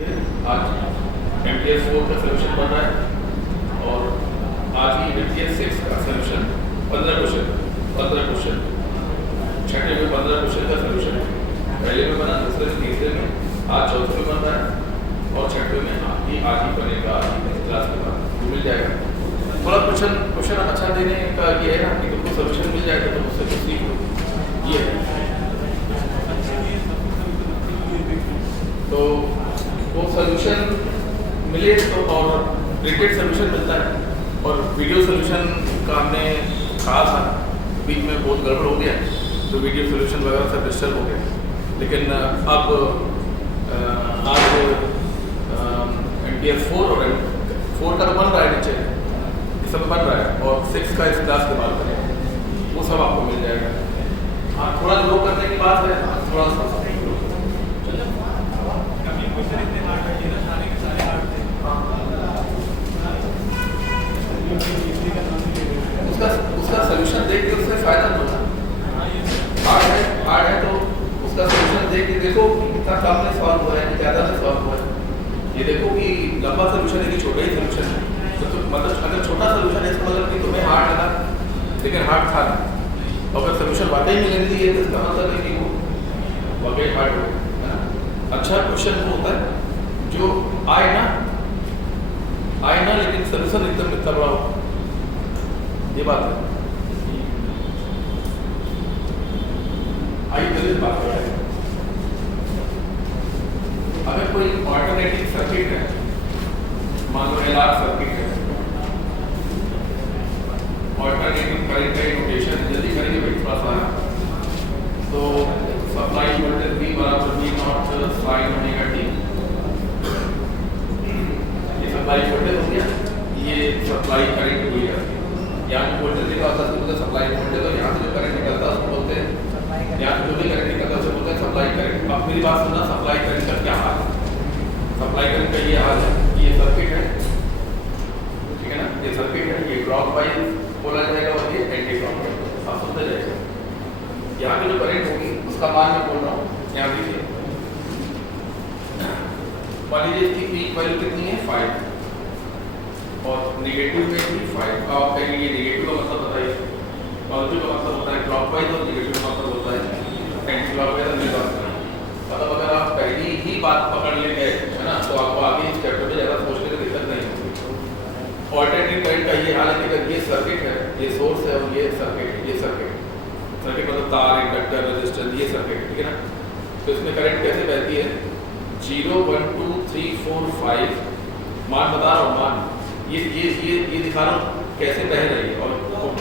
आज MTS4 का solution बन रहा है और आज ही MTS6 का सोल्यूशन 15 क्वेश्चन छठे में 15 क्वेश्चन का सोल्यूशन पहले में बना, दूसरे में, तीसरे में, आज चौथे में बन रहा है और छठे में आज ही बनेगा। क्लास के बाद मिल जाएगा। थोड़ा क्वेश्चन अच्छा देने का ये है ना कि तुमको सोल्यूशन मिल जाएगा तो उससे कुछ सीख लो, ये है। तो वो सोल्यूशन मिले तो और प्रिंटेड सोल्यूशन मिलता है और वीडियो सोल्यूशन का हमने कहा था, बीच में बहुत गड़बड़ हो गया तो वीडियो सोल्यूशन वगैरह सब डिस्टर्ब हो गया। लेकिन अब आज MTS4 और 4 का तो बन रहा है, नीचे ये सब बन रहा है और 6 का इस क्लास के बाद करेंगे, वो सब आपको मिल जाएगा। हाँ, थोड़ा ग्रो करने की बात है, थोड़ा सा उसका सोल्यूशन देख के उससे फायदा नहीं होता। हार्ड है तो उसका सोल्यूशन देख के देखो कि कितना कम में सॉल्व हुआ है कि ज़्यादा में सॉल्व हुआ है। ये देखो कि लंबा सोल्यूशन है कि छोटा ही सोल्यूशन है। तो मतलब अगर छोटा सोल्यूशन है तो मतलब कि तुम्हें हार्ड लगा लेकिन हार्ड था नहीं, और अगर सोल्यूशन वाकई में लेंदी है तो इसका मतलब है कि वो वाकई हार्ड हो। अच्छा क्वेश्चन वो होता है जो आए ना लेकिन सोल्यूशन एकदम इतना बड़ा हो, ये बात है। आइए चलिए बात करते हैं। अगर कोई ऑल्टरनेटिव सर्किट है, मान लो LR सर्किट है, ऑल्टरनेटिव करंट का नोटेशन जल्दी करेंगे भाई थोड़ा सा। तो सप्लाई वोल्टेज V बराबर V0 sin ओमेगा t, ये सप्लाई वोल्टेज हो गया, ये सप्लाई करंट हुई है। यहाँ जो वोल्टेज निकलता है उसको बोलते हैं सप्लाई वोल्टेज और यहाँ से जो करंट निकलता है उसको बोलते हैं, यहाँ से जो भी करंट निकलता है उसको बोलते हैं सप्लाई करंट। अब मेरी बात सुनना, सप्लाई करंट का क्या हाल है? सप्लाई करंट का ये हाल है, ये सर्किट है, ठीक है ना, ये सर्किट है, ये क्लॉकवाइज बोला जाएगा और ये एंटी क्लॉकवाइज, आप सुनते जाएगा। यहाँ पे जो करंट होगी उसका मान मैं बोल रहा हूँ, यहाँ देखिए मान लीजिए इसकी पीक वैल्यू कितनी है 5 और नेगेटिव में भी 5। आप कहेंगे ये नेगेटिव का मतलब बताइए, पॉजिटिव का मतलब होता है क्लॉकवाइज और नेगेटिव का मतलब होता है एंटी क्लॉकवाइज। मतलब अगर आप पहली ही बात पकड़ ले गए है ना तो आपको आगे इस चैप्टर में ज़्यादा सोचने की दिक्कत नहीं होगी। ऑल्टरनेटिव करंट का ये हाल है कि अगर ये सर्किट है, ये सोर्स है और ये सर्किट है, ये सर्किट मतलब तार, इंडक्टर, रेजिस्टर, ये सर्किट, ठीक है ना। तो इसमें करंट कैसे बहती है 0 1 2 3 4 5, मान बता रहा हूँ, मान ये दिखा रहा हूँ कैसे बह रही है और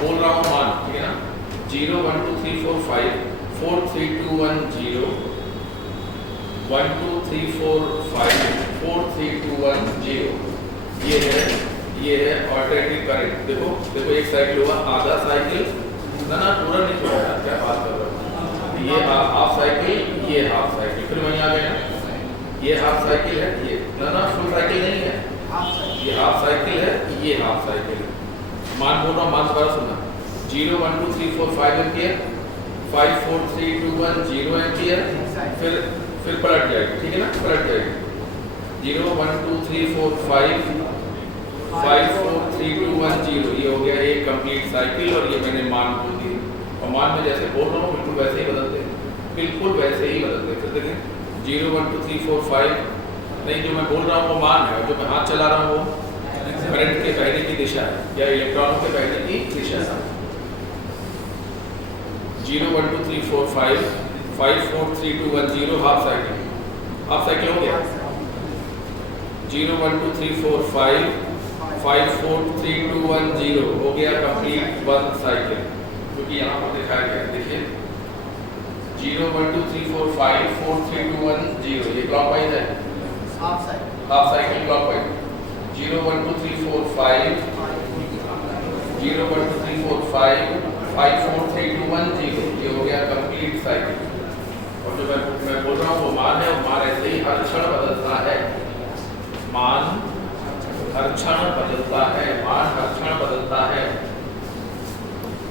बोल रहा हूँ मान, ठीक है ना। 0 1 2 3 4 5 4 3 2 1 0 1 2 3 4 5 4 3 2 1 0, ये है ऑल्टरनेटिव करंट। देखो एक साइकिल हुआ, आधा साइकिल ना पूरा नहीं छोड़ा, क्या बात कर रहा हूँ। ये हाफ साइकिल, ये हाफ साइकिल, फिर वहीं आ गया ना, ये हाफ साइकिल है, ये ना फुल साइकिल नहीं है, ये हाफ साइकिल है, ये हाफ साइकिल है। मान बोल रहा हूँ, मान दोबारा सुनना। 0 1 2 3 4 5 एम्पियर, 5 4 3 2 1 0 एम्पियर, फिर पलट जाएगी, ठीक है ना, पलट जाएगी। 0 1 2 3 4 5 5 4 3 2 1 0, ये हो गया एक कंप्लीट साइकिल और ये मैंने मान बोल दी। और मान में जैसे बोल रहा हूँ बिल्कुल वैसे ही बदलते हैं, बिल्कुल वैसे ही बदलते हैं। फिर देखें 0 1 2 3 4 5 नहीं, जो मैं बोल रहा हूँ वो मान है, जो मैं हाथ चला रहा हूँ वो करंट के बहने की दिशा है या इलेक्ट्रॉनों के बहने की दिशा है। 0 1 2 3 4 5 5 4 3 2 1 0, हाफ साइकिल हो गया। 0 1 2 3 4 5 5 4 3 2 1 0 हो गया कंप्लीट वन साइकिल, क्योंकि यहाँ पर दिखाया गया, देखिए 0 1 2 3 4 5 4 3 2 1 0, ये क्लॉकवाइज है, हाफ साइकिल क्लॉकवाइज। 0 1 2 3 4 5 0 1 2 3 4 5 5 4 3 2 1 0, ये हो गया कंप्लीट साइकिल। और जो मैं बोल रहा हूँ वो मान है, और मान ऐसे ही हर क्षण बदलता है, मान हर क्षण बदलता है, मान हर क्षण बदलता है।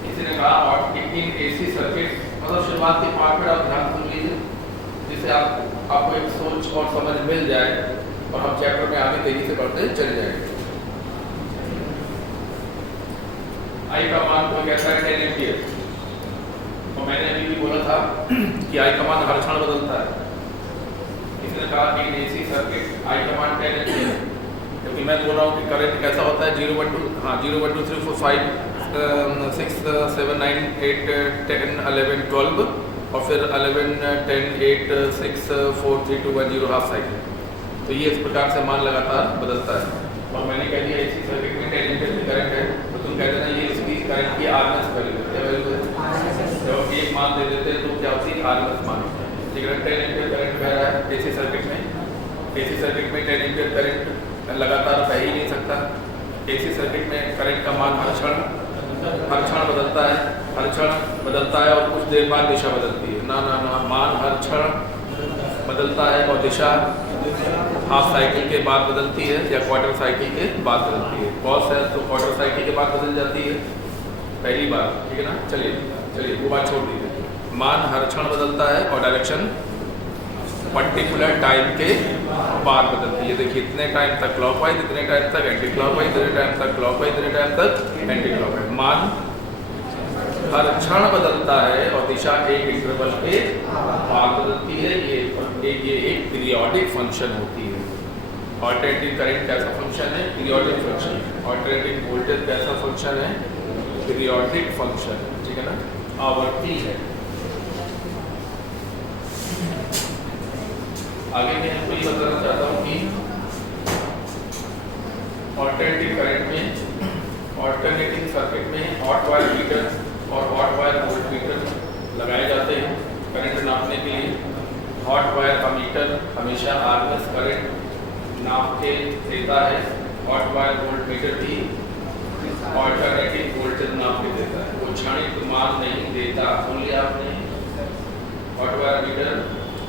किसी ने कहा और इन AC सर्किट, मतलब शुरुआत के पार्ट में आप ध्यान सुन लीजिए जिससे आपको एक सोच और समझ मिल जाए और हम चैप्टर में आगे तेजी से बढ़ते चले जाएंगे। आई का मान तो कैसा है 10 एम्पियर, और मैंने अभी भी बोला था कि आई का मान हर क्षण बदलता है। इसने कहा कि डीसी सर्किट आई का मान 10 एम्पियर, क्योंकि मैं बोल रहा हूँ कि करंट कैसा होता है 0 1 2 0 1 2 3 4 5 6 7 9 8 10 11 12 और फिर 11 10 8 6 4 3 2 1 0 हाफ साइकिल। तो ये इस प्रकार से मान लगातार बदलता है। और मैंने कह दिया इसी सर्किट में 10 एम्पियर की करंट है, तो तुम कहते ना ये इसकी करंट की आरएमएस वैल्यू है। क्या वैल्यू है? जब एक मान दे देते हैं तो क्या होती है आरएमएस मान होता है। ठीक है, 10 एम्पियर करंट बह रहा है एसी सर्किट में। एसी सर्किट में 10 एम्पियर करंट लगातार बह ही नहीं सकता। एसी सर्किट में करंट का मान हर क्षण बदलता है, हर क्षण बदलता है और कुछ देर बाद दिशा बदलती है। ना ना ना, मान हर क्षण बदलता है और दिशा हाफ साइकिल के बाद बदलती है या क्वार्टर साइकिल के बाद बदलती है। कॉस है तो क्वार्टर साइकिल के बाद बदल जाती है पहली बार। ठीक है ना, चलिए वो बात छोड़ दीजिए। मान हर क्षण बदलता है और डायरेक्शन पर्टिकुलर टाइम के बाद बदलती है। देखिए इतने टाइम तक क्लॉकवाइज, इतने टाइम तक एंटी क्लॉकवाइज, इतने टाइम तक क्लॉकवाइज, इतने टाइम तक एंटी क्लॉकवाइज। मान हर क्षण बदलता है और दिशा एक इंटरवल के बाद बदलती है। ये एक पीरियोडिक फंक्शन होती है। ऑल्टरनेटिंग करंट कैसा फंक्शन है? Periodic function. ऑल्टरनेटिंग वोल्टेज कैसा फंक्शन है? Periodic function. ठीक है ना, आवर्ती है। आगे मैं आपको ये बताना चाहता हूँ कि ऑल्टरनेटिंग करंट में, ऑल्टरनेटिंग सर्किट में हॉट वायर मीटर और हॉट वायर वोल्टमीटर लगाए जाते हैं करंट नापने के लिए। हॉट वायर का मीटर हमेशा आरएमएस करंट नाप के देता है। हॉट वायर वोल्टमीटर भी ऑल्टरनेटिव वोल्टेज नाप के देता है, वो क्षणिक मान नहीं देता। सुन लिया आपने? हॉट वायर मीटर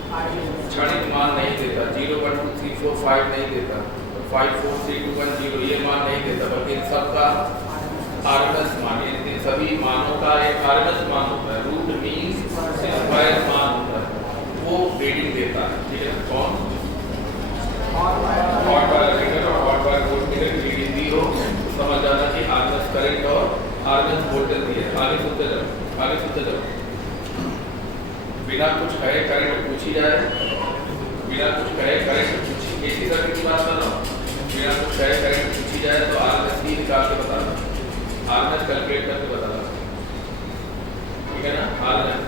क्षणिक मान नहीं देता, 0 1 2 3 4 5 नहीं देता, 5 4 3 2 1 0 ये मान नहीं देता, बल्कि इन सब का आरएमएस मान, इन सभी मानों का एक आरएमएस मान होता है। रूट मीन स्क्वायर मान होता है, वो रीडिंग देता है। ठीक है, कौन? हॉट वायर मीटर और हॉट वायर वोल्टमीटर की रीडिंग दी हो तो समझ जाना कि आरएमएस करंट और आरएमएस वोल्टेज दी है। आगे सुनते जाओ। बिना कुछ कहे करंट पूछी जाए, बिना कुछ कहे करंट पूछी, एसी सर्किट की बात कर रहा हूँ। बिना कुछ कहे करंट पूछी जाए तो आरएमएस की निकाल के बताना, आरएमएस कैलकुलेट करके बताना। ठीक है ना, आरएमएस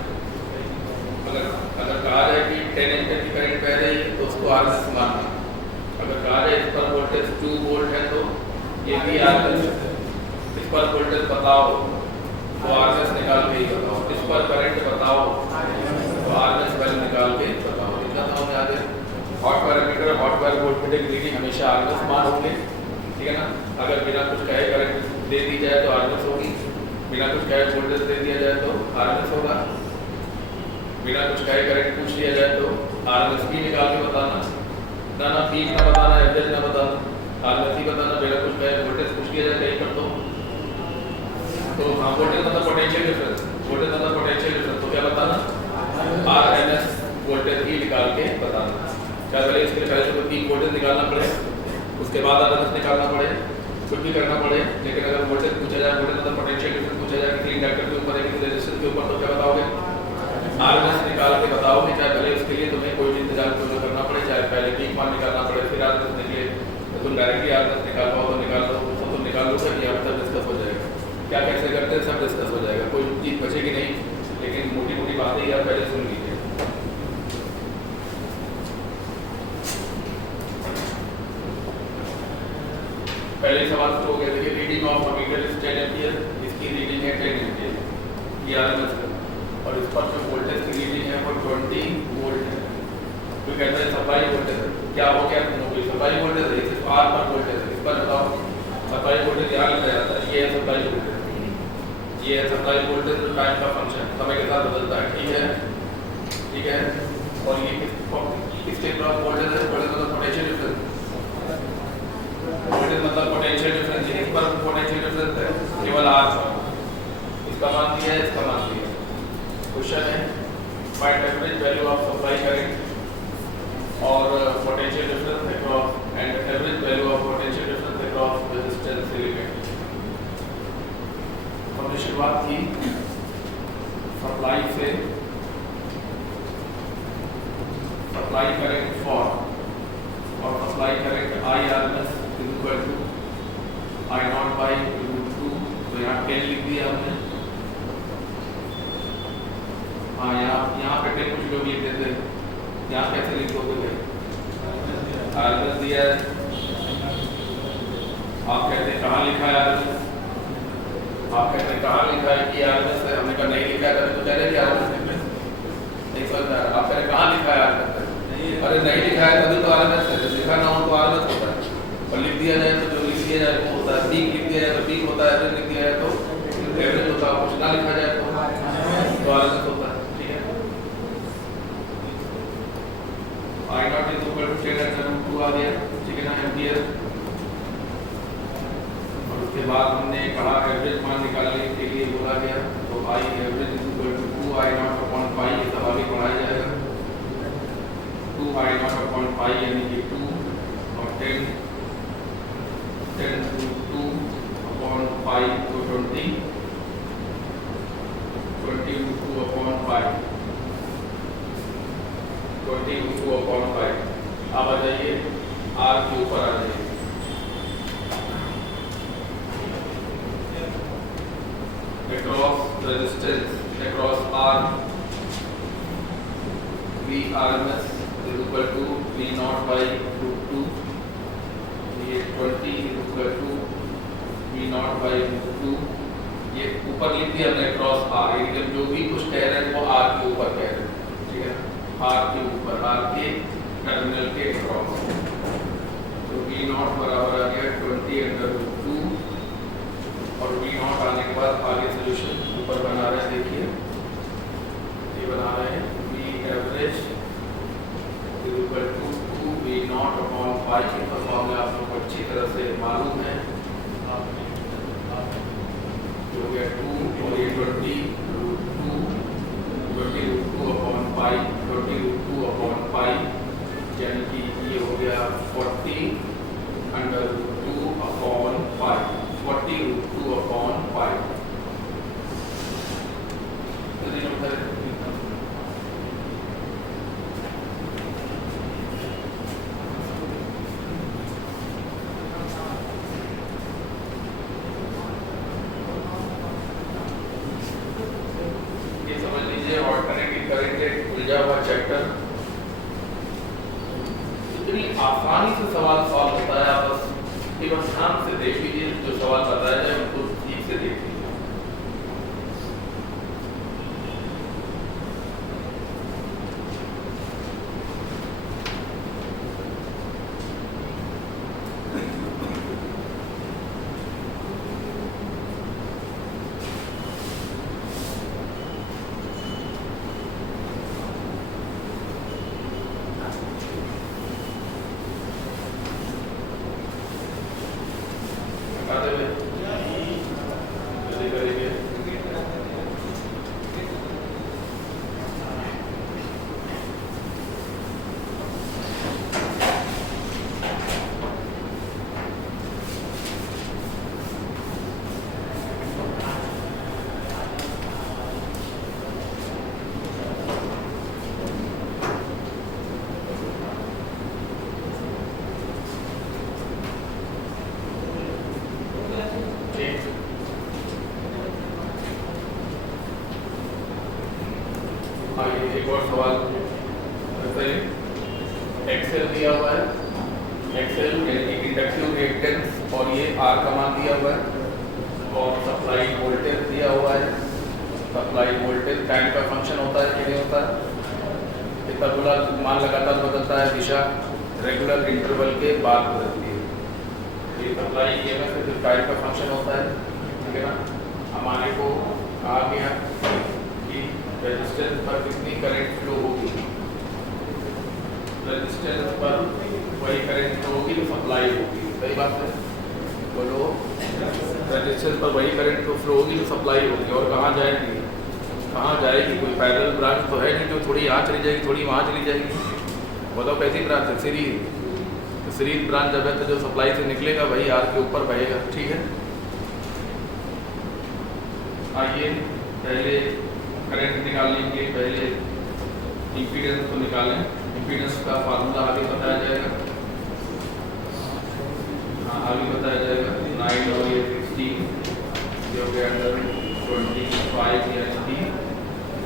अगर कहा जाए कि 10 एम्पियर की करंट बह रही है तो उसको आरएमएस मानना। अगर कहा जाए इस पर वोल्टेज 2 वोल्ट है तो ये भी आरएमएस है। इस पर वोल्टेज बताओ तो आरएमएस निकाल के ही बताओ। इस पर करंट बताओ तो आरएमएस वैल्यू निकाल के बताओ। इतना तो हमें आगे hot wire meter, hot wire voltmeter की रीडिंग हमेशा आरएमएस मान होंगे। ठीक है ना, अगर बिना कुछ कहे करंट दे दी जाए तो आरएमएस होगी, बिना कुछ कहे वोल्टेज दे दिया जाए तो आरएमएस होगा, बिना कुछ कहे करंट पूछ लिया जाए तो आरएमएस भी निकाल के बताना। ना पीक ना बताना, एवरेज ना बताना, आरएमएस ही बताना। बिना कुछ कहे वोल्टेज पूछ लिया जाए कहीं पर तो हाँ, वोल्टेज मतलब पोटेंशियल डिफरेंस, वोल्टेज मतलब पोटेंशियल डिफरेंस, तो क्या बताना? आरएमएस वोल्टेज ही निकाल के बताना। क्या पहले इसके लिए पहले तो पीक वोल्टेज निकालना पड़े, उसके बाद आरएमएस निकालना पड़े, कुछ भी करना पड़े। लेकिन अगर वोल्टेज पूछा जाए, वोल्टेज मतलब पोटेंशियल डिफरेंस पूछा जाए किसी इंडक्टर के ऊपर है, किसी रेजिस्टेंस के ऊपर, तो क्या बताओगे? आरएमएस निकाल के बताओगे। चाहे पहले उसके लिए तुम्हें कोई इंतजाम करना पड़े, चाहे पहले पीक मान निकालना पड़े, फिर आरएमएस निकले तो तुम डायरेक्टली आरएमएस निकाल पाओ तो निकाल दो, तो तुम निकाल लो। सर यहाँ पर डिस्कस हो जाएगा, क्या कैसे करते हैं सब डिस्कस हो जाएगा, कोई चीज़ बचेगी नहीं। लेकिन मोटी मोटी बातें ही आप पहले सुन लीजिए। पहले सवाल शुरू हो गया। देखिए reading of meter is 10 ampere, इसकी रीडिंग है 10 एम्पियर, ये आरएमएस है। और इस पर जो वोल्टेज की रीडिंग है वो 20 वोल्ट है। तो कहते हैं सप्लाई वोल्टेज है। क्या हो गया? सप्लाई वोल्टेज है, सिर्फ आर पर वोल्टेज है। इस पर बताओ सप्लाई वोल्टेज यहाँ लगाया जाता है, ये है सप्लाई वोल्टेज, ये है सप्लाई वोल्टेज जो टाइम का फंक्शन समय के साथ बदलता है। ठीक है। और ये किसके क्रॉस वोल्टेज है? वोल्टेज मतलब पोटेंशियल डिफरेंस, वोल्टेज मतलब पोटेंशियल डिफरेंस। इस पर पोटेंशियल डिफरेंस है केवल आर पर, इसका मान दिया है, इसका मान दिया है। क्वेश्चन है find average value of supply current और potential difference across I R M S equal to I not by root 2, तो यहाँ 10 लिख दिया हमने। हाँ यहाँ पे 10 कुछ लोग लिख देते हैं, यहाँ कैसे लिख दोगे भाई? आर एम एस दिया है, आप कहते हैं कहाँ लिखा है आर एम एस? आप कहते हैं कहाँ लिखा है कि आर एम एस है? हमने कहा नहीं लिखा है, तो कह रहे कि आर एम एस नहीं समझ रहा है। आप कह रहे कहाँ लिखा है आर एम एस? अरे नहीं लिखा है तभी तो आर एम एस है, जब लिखा ना हो तो आर एम एस होता है, और लिख दिया जाए तो जो लिख दिया जाए वो होता है, पीक लिख दिया जाए तो पीक होता है, एवरेज लिख दिया जाए तो एवरेज होता है, कुछ ना लिखा जाए तो आर एम एस होता है। ठीक है, I not is equal to 10 under root 2 आ गया, ठीक है ना, एम्पियर। और उसके बाद हमने कहा एवरेज मान निकालने के लिए बोला गया, तो I average is equal to 2 I naught upon pi, ये सब आगे पढ़ाया जाएगा। 2 आई नॉट अपॉन पाई यानी कि 2 और 10 रूट 2 अपॉन पाई तो 20 root 2 upon pi, 20 root 2 upon pi. अब आ जाइए आर के ऊपर आ जाइए, across resistance across R V RMS is equal to V naught by root 2, ये 20 is equal to V naught by root 2, ये ऊपर लिख दिया हमने across R, एकदम जो भी कुछ कह रहे हैं वो R के ऊपर कह रहे हैं, ठीक है, R के ऊपर, R के टर्मिनल के across, तो V naught बराबर आ गया 20 अंडर रूट 2, और V नॉट आने के बाद आगे सोल्यूशन ऊपर बना रहे हैं, देखिए ये बना रहे हैं V average is equal to 2 V naught upon pi, का फॉर्मूला आप लोगों को अच्छी तरह से मालूम है, जो हो गया 2 और ये 20 root 2 upon pi, 20 root 2 upon pi, यानी कि ये हो गया 40 under root 2 upon pi, 40 root 2 upon pi. ये समझ लीजिए ऑल्टरनेटिव करंट एक उलझा हुआ चैप्टर, इतनी आसानी से सवाल सॉल्व होता है, आप बस ध्यान से देख लीजिए, जो सवाल बताया जाए उनको ठीक से देख लीजिए। एक और सवाल, एक्सेल दिया हुआ है, एक्सेल यानी इंडक्टिव रिएक्टेंस, और ये आर का मान दिया हुआ है, और सप्लाई वोल्टेज दिया हुआ है। सप्लाई वोल्टेज टाइम का फंक्शन होता है कि नहीं होता है? कितना बोला मान लगातार बदलता है, दिशा रेगुलर इंटरवल के बाद बदलती है। ये सप्लाई ईएमएफ है, जो टाइम का फंक्शन होता है, ठीक है ना। हमारे को कहा गया कि रेजिस्टेंस पर कितनी करंट फ्लो होगी, रेजिस्टेंस पर वही करंट फ्लो होगी तो सप्लाई होगी, सही बात है, बोलो। रेजिस्टेंस पर वही करंट फ्लो होगी तो सप्लाई होगी, और कहाँ जाएगी, कहाँ जाएगी? कोई पैरेलल ब्रांच तो है नहीं जो थोड़ी यहाँ चली जाएगी थोड़ी वहाँ चली जाएगी, बताओ कैसी ब्रांच है? सीरीज, तो सीरीज ब्रांच जब है तो जो सप्लाई से निकलेगा वही आर के ऊपर बहेगा, ठीक है। आइए पहले करंट निकालने के लिए पहले इम्पीडेंस को निकालें। इम्पीडेंस का फार्मूला आगे बताया जाएगा। यहाँ भी बताया जाएगा 9 और ये 16 जो हो गया अंडर 25 यानी कि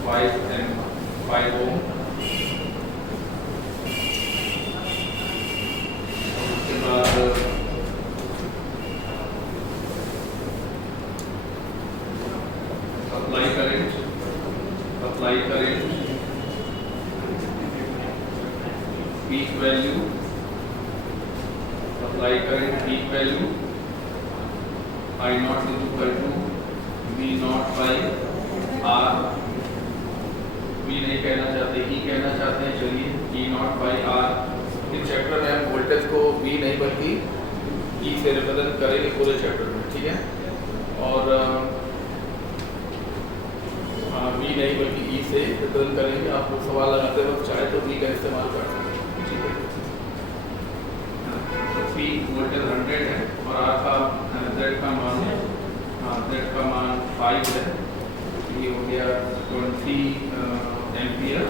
5 एंड 5 ओम। उसके बाद supply current peak value, supply current peak value I naught is equal to V naught by R। V नहीं कहना चाहते, E कहना चाहते हैं, चलिए E नॉट बाई R। इस चैप्टर में हम वोल्टेज को V नहीं बल्कि E से रिप्रेजेंट करेंगे पूरे चैप्टर में, ठीक है। और V नहीं बल्कि E से रिप्रेजेंट करेंगे। आप लोग सवाल लगाते वक्त चाहे तो V का इस्तेमाल कर सकते हैं, ठीक है। P वोल्टेज 100 है और R का Z का मान Z का मान 5 है, ये हो गया 20 एम्पियर।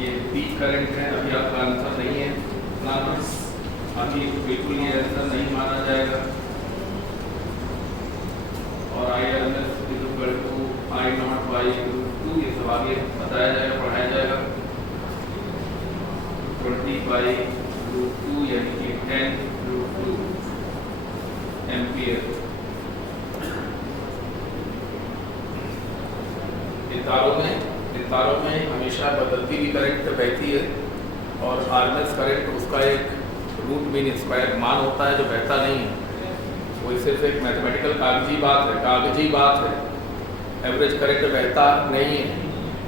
ये पीक करंट है, अभी आपका आंसर नहीं है ना, अभी बिल्कुल ये आंसर नहीं माना जाएगा। और IRMS equal to I naught by √2, ये सब आगे बताया जाएगा, पढ़ाया जाएगा। 20 बाई √2 यानी कि 10√2 एम्पियर। तारों में हमेशा बदलती हुई करंट बहती है और आरएमएस करंट उसका एक रूट मीन स्क्वायर मान होता है जो बहता नहीं है। वो सिर्फ एक मैथमेटिकल कागजी बात है। एवरेज करंट बहता नहीं है।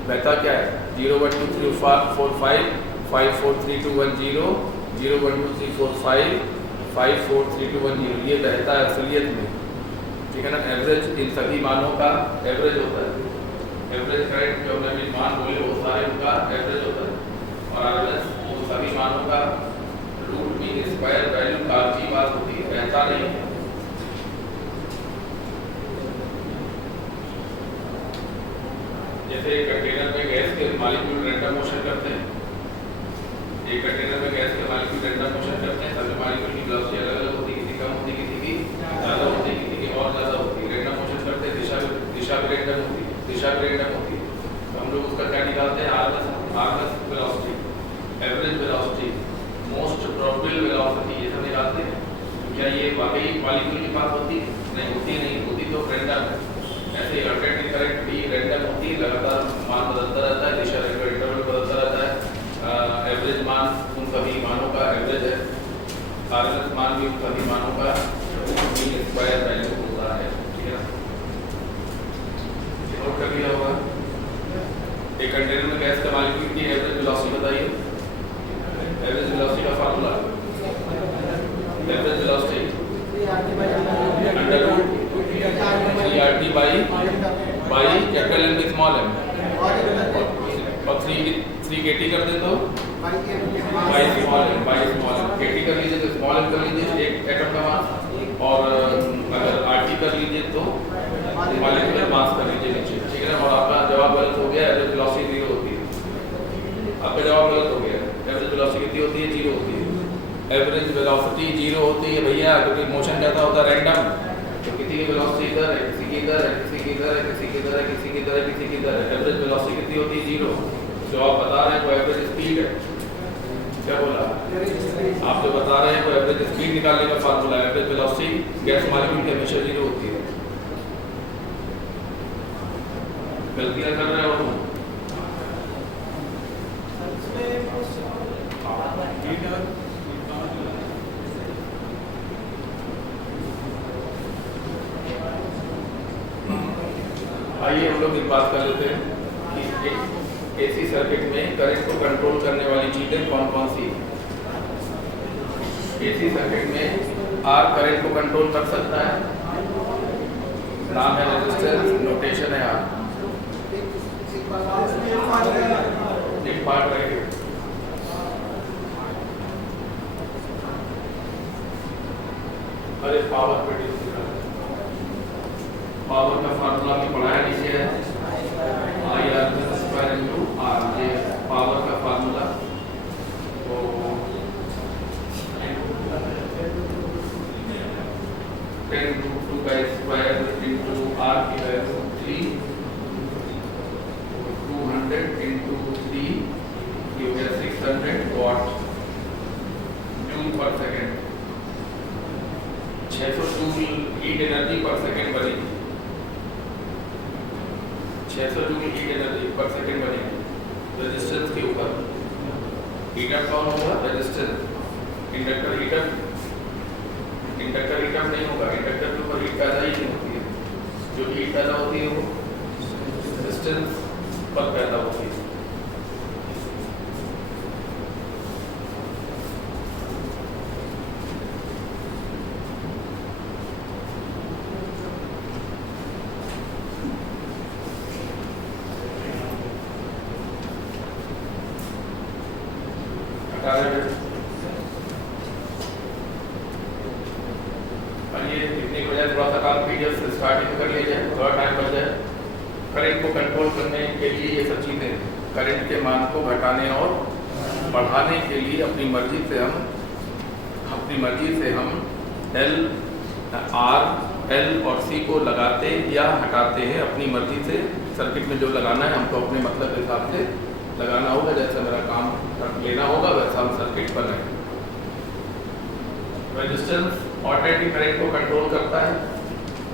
बहता क्या है? 0 1 2 3 4 5 5 4 3 2 1 0 0 1 2 3 4 5 5 4 3 2 1 0, ये बहता है असलियत में, ठीक है ना। एवरेज इन सभी मानों का एवरेज होता है। एवरेज करंट जो हमने अभी मान बोले वो सारे उनका एवरेज होता है। और आरएमएस वो सभी मानों का रूट मीन स्क्वायर वैल्यू कागजी बात होती है, बहता नहीं है। जैसे एक कंटेनर में गैस के मॉलिक्यूल रैंडम मोशन करते हैं, एक कंटेनर में गैस के मॉलिक्यूल रैंडम मोशन करते हैं, सभी मॉलिक्यूल की वेलोसिटी अलग-अलग होती है, किसी कम होती है, किसी की ज़्यादा होती है, किसी की और ज़्यादा होती है। रैंडम मोशन करते हैं, दिशा भी रैंडम होती है, तो हम लोग उसका क्या निकालते हैं? RMS velocity, average velocity, most probable velocity, ये सब निकालते हैं। क्या ये वाकई मॉलिक्यूल के पास होती है? नहीं होती तो रैंडम है। ऐसे अल्टरनेटिव करंट भी रैंडम होती है, लगातार मान बदलता रहता है, दिशा इंटरवल बदलता रहता है। एवरेज मान उन सभी मानों का एवरेज है, आरएमएस मान भी उन सभी मानों का मीन स्क्वायर वैल्यू होता है, ठीक है। नोट कर लिया होगा। एक कंटेनर में गैस का मॉलिक्यूल की एवरेज वेलोसिटी बताइए। एवरेज वेलोसिटी का formula, average velocity under root CRT by capital M की स्मॉल एम, और 3 KT कर दे तो बाई स्मॉल एम KT कर लीजिए तो स्मॉल एम कर लीजिए एक एटम का मास, और अगर RT कर लीजिए तो मॉलिक्यूलर मास कर लीजिए नीचे, ठीक है ना। और आपका जवाब गलत हो गया, एवरेज वेलोसिटी 0 होती है। आपका जवाब गलत हो गया, एवरेज वेलोसिटी कितनी होती है? 0 होती है। एवरेज वेलोसिटी 0 होती है भैया, क्योंकि मोशन कैसा होता है? रैंडम। तो किसी की वेलोसिटी इधर है, किसी की इधर है, किसी की इधर है, किसी की इधर है, किसी की इधर है, किसी की इधर है। एवरेज वेलोसिटी कितनी होती है? 0। जो आप बता रहे हैं वो एवरेज स्पीड है। क्या बोला? आप जो बता रहे हैं वो एवरेज स्पीड निकालने का फार्मूला है। एवरेज वेलोसिटी गैस मॉलिक्यूल की हमेशा 0 होती है। गलतियां कर रहे हो तुम। आइए हम लोग एक बात कर लेते हैं कि एसी सर्किट में करंट को कंट्रोल करने वाली चीजें कौन कौन सी। एसी सर्किट में आर करंट को कंट्रोल कर सकता है, नाम है रेजिस्टेंस, नोटेशन है आर। एक पार्ट रहेगा, अरे पावर प्रोड्यूस, पावर का फार्मूला भी पढ़ाया नीचे है, IR²/R, ये पावर का फार्मूला। तो 10√2 का स्क्वायर इंटू आर की वैल्यू 3, 200 इंटू 3 ये हो गया 600 watt joule per second. 600 joule heat energy per second बनेगी, 600 joule heat energy per second बनेगी रेजिस्टेंस के ऊपर। हीटअप कौन होगा? रेजिस्टेंस। इंडक्टर हीटअप नहीं होगा, इंडक्टर के ऊपर हीट पैदा ही नहीं होती है। जो हीट पैदा होती है वो रेजिस्टेंस पर पैदा होती है। स्टार्टिंग कर लिया जाए, थोड़ा टाइम बच जाए। करंट को कंट्रोल करने के लिए ये सब चीज़ें, करंट के मान को घटाने और बढ़ाने के लिए अपनी मर्जी से हम एल, आर, एल और सी को लगाते या हटाते हैं अपनी मर्जी से। सर्किट में जो लगाना है हमको अपने मतलब के हिसाब से लगाना होगा। जैसा मेरा काम लेना होगा वैसा हम सर्किट बनाएंगे। रेजिस्टेंस ऑल्टरनेटिंग करंट को कंट्रोल करता है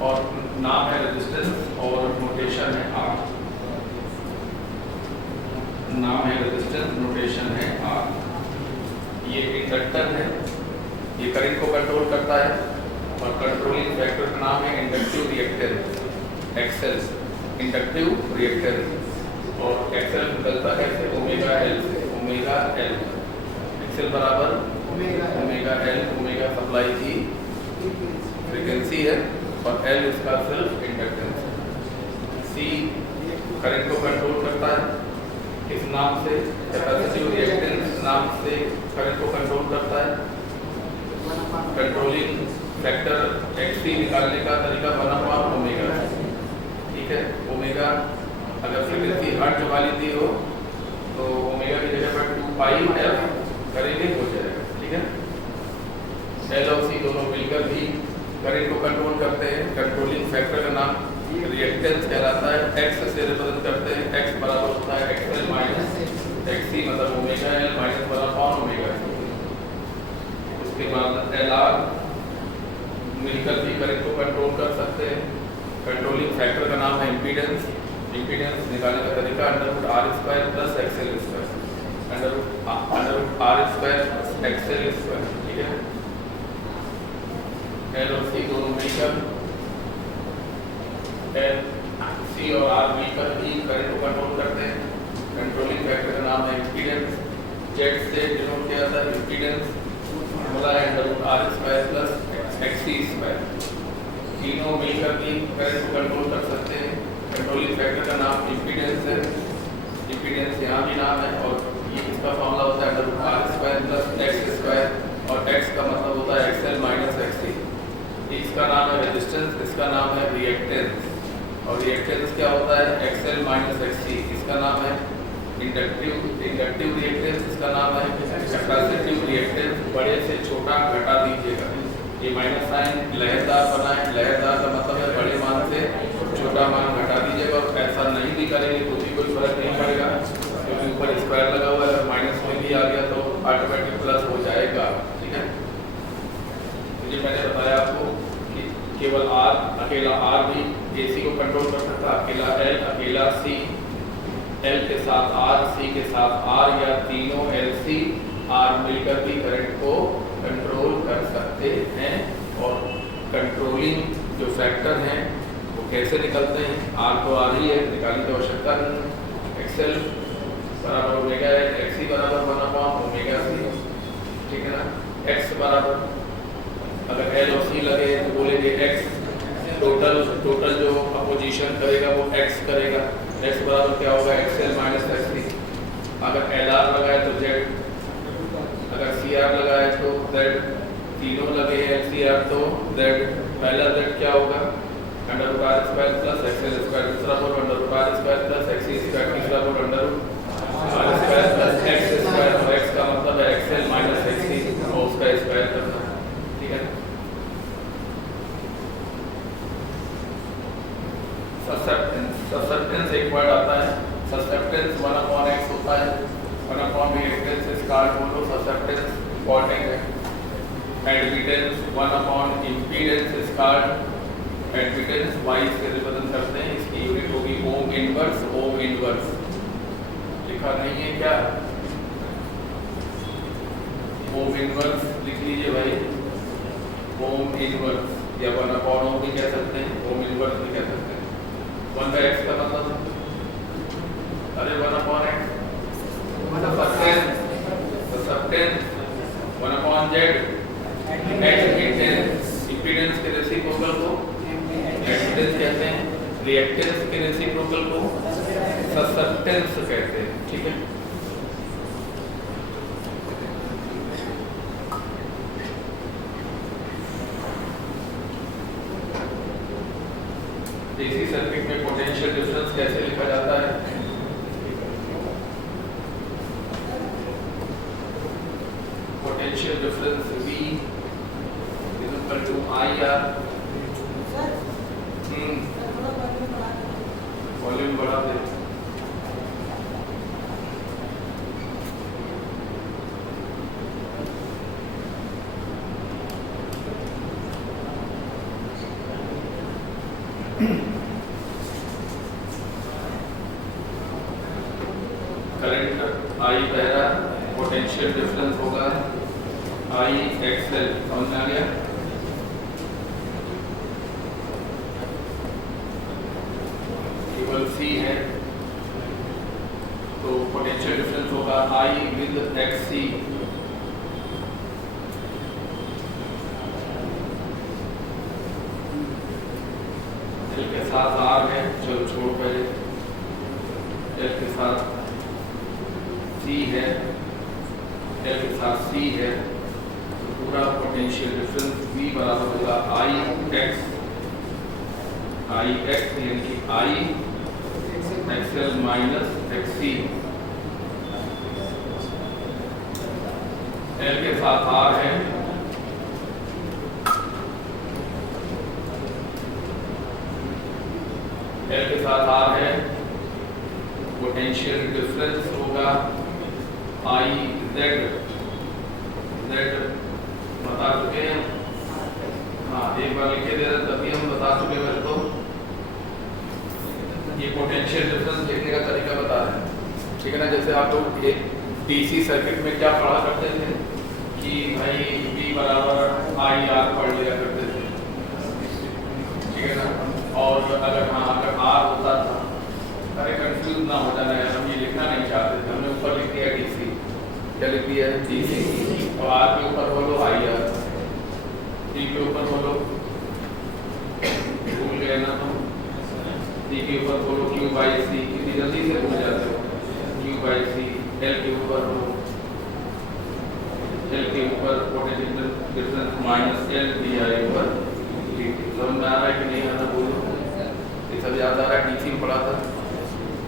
और नाम है रेजिस्टेंस और नोटेशन है आर। नाम है रेजिस्टेंस, नोटेशन है आर। ये इंडक्टर है, ये करंट को कंट्रोल करता है और कंट्रोलिंग फैक्टर का नाम है inductive reactance, XL. Inductive reactance और एक्सएल निकलता है कैसे? ओमेगा एल से। ओमेगा एल एक्सएल बराबर ओमेगा एल। ओमेगा सप्लाई की फ्रीक्वेंसी है और एल इसका सेल्फ इंडक्टेंस है। सी करंट को कंट्रोल करता है, किस नाम से? कैपेसिटिव रिएक्टेंस नाम से करंट को कंट्रोल करता है। कंट्रोलिंग फैक्टर एक्सी निकालने का तरीका 1/, ओमेगा। ठीक है, ओमेगा अगर फ्रीक्वेंसी हर्ट्ज वाली दी हो तो ओमेगा की जगह पर 2πf करेंगे, हो जाएगा। ठीक है, एल और सी दोनों मिलकर भी करंट को कंट्रोल करते हैं। कंट्रोलिंग फैक्टर का नाम रिएक्टेंस कहलाता है। एक्स से रिप्रेजेंट करते हैं, एक्स बराबर होता है एक्सएल माइनस एक्सी, मतलब ओमेगा एल माइनस 1/, ओमेगा। उसके बाद एल आर मिलकर भी करंट को कंट्रोल कर सकते हैं। कंट्रोलिंग फैक्टर का नाम है इम्पीडेंस। इम्पीडेंस निकालने का तरीका √r² plus XL square, √r² XL square. ठीक है, एल और सी दोनों मिलकर, एल सी और आर मिलकर भी करंट को कंट्रोल करते हैं। कंट्रोलिंग फैक्टर का नाम है इम्पीडेंस। जेड से डिनोट किया जाता है इम्पीडेंस, फॉर्मूला है √r² प्लस एक्सी स्क्वायर। तीनों मिलकर भी करंट को कंट्रोल कर सकते हैं। कंट्रोलिंग फैक्टर का नाम इम्पीडेंस है। इम्पीडेंस यहाँ भी नाम है और ये इसका फॉर्मूला होता है √r² प्लस एक्स स्क्वायर और एक्स का मतलब होता है एक्सएल माइनस एक्सी। इसका नाम है रेजिस्टेंस, इसका नाम है रिएक्टेंस और रिएक्टेंस क्या होता है? XL minus XC. इसका नाम है इंडक्टिव रिएक्टेंस, इसका नाम है कैपेसिटिव रिएक्टेंस। बड़े से छोटा घटा दीजिएगा, ये माइनस साइन लहरदार बना है। लहरदार का मतलब है बड़े मान से छोटा मान घटा दीजिएगा और ऐसा नहीं भी करेंगे तो भी कोई फर्क नहीं पड़ेगा क्योंकि ऊपर स्क्वायर लगा हुआ है। माइनस में भी आ गया तो ऑटोमेटिक प्लस हो जाएगा। ठीक है, ये मैंने बताया आपको कि केवल आर, अकेला आर भी एसी को कंट्रोल कर सकता है, अकेला एल, अकेला सी, एल के साथ आर, सी के साथ आर या तीनों एल सी आर मिलकर भी करंट को कंट्रोल कर सकते हैं। और कंट्रोलिंग जो फैक्टर हैं वो कैसे निकलते हैं? आर तो आर ही है, निकालने की आवश्यकता नहीं। एक्सएल बराबर ओमेगा एल, एक्सी बराबर 1/, ओमेगा सी। ठीक है ना, एक्स बराबर अगर एल और सी लगे तो बोलेंगे एक्स टोटल जो अपोजिशन करेगा वो एक्स करेगा। एक्स बराबर क्या होगा? XL minus XC. अगर एल आर लगाए तो जेड, अगर सी आर लगाए तो जेड। तीनों लगे हैं एल सी आर तो जेड। पहला जेड क्या होगा? √r² plus XL square. दूसरा बोल √r² प्लस एक्सी स्क्वायर। तीसरा बोल √r² प्लस एक्स स्क्वायर। और एक्स का मतलब है एक्सएल माइनस एक्सी और उसका स्क्वायर करना है। ठीक है, admittance 1 upon impedance square. Admittance Y से रिप्रेजेंट करते हैं, इसकी यूनिट होगी ओम इनवर्स। ओम इनवर्स लिखा नहीं है क्या? ओम इनवर्स लिख लीजिए भाई। ओम इनवर्स या 1 अपॉन ओम भी कह सकते हैं, ओम इनवर्स भी कह सकते हैं। 1/x का मतलब, अरे 1 upon x subtends 1 upon z admittance. Impedance के रेसिप्रोकल को एडमिटेंस कहते हैं, रिएक्टेंस के रेसिप्रोकल को ससेप्टेंस कहते हैं। ठीक है, डीसी सर्किट में पोटेंशियल डिफरेंस कैसे लिखा जाता है? Potential difference V is equal to IR। Volume बढ़ा दे। करंट I बह रहा, पोटेंशियल डिफरेंस होगा I XL। समझ में आ गया? केवल C है तो पोटेंशियल डिफरेंस होगा I विद XC। L के साथ R है, चलो छोड़ पहले। L के साथ C है, L के साथ C है, तो पूरा पोटेंशियल डिफरेंस V बराबर होगा IX यानी कि I XL minus XC। L के साथ R है, L के साथ R है, पोटेंशियल डिफरेंस होगा I Z बता चुके हैं। हाँ, एक बार लिखे दे रहे तभी हम बता चुके हैं। तो ये पोटेंशियल डिफरेंस देखने का तरीका बता रहे हैं। ठीक है ना, जैसे आप लोग एक डीसी सर्किट में क्या पढ़ा करते थे कि भाई V बराबर IR पढ़ लिया करते थे। ठीक है ना, और अगर अगर R होता था, अरे कंफ्यूज ना हो जाना है, हम ये लिखना नहीं चाहते थे, हमने ऊपर लिख दिया डीसी। क्या लिख दिया है? डीसी। और R के ऊपर बोलो IR, C के ऊपर बोलो, भूल गए ना तुम, C के ऊपर बोलो Q/C। कितनी जल्दी से भूल जाते हो, Q/C। L के ऊपर हो, L के ऊपर potential difference minus L DI/dt। समझ में आ रहा है कि नहीं आ रहा? बोलो, ये सब याद आ रहा है? डीसी में पढ़ा था।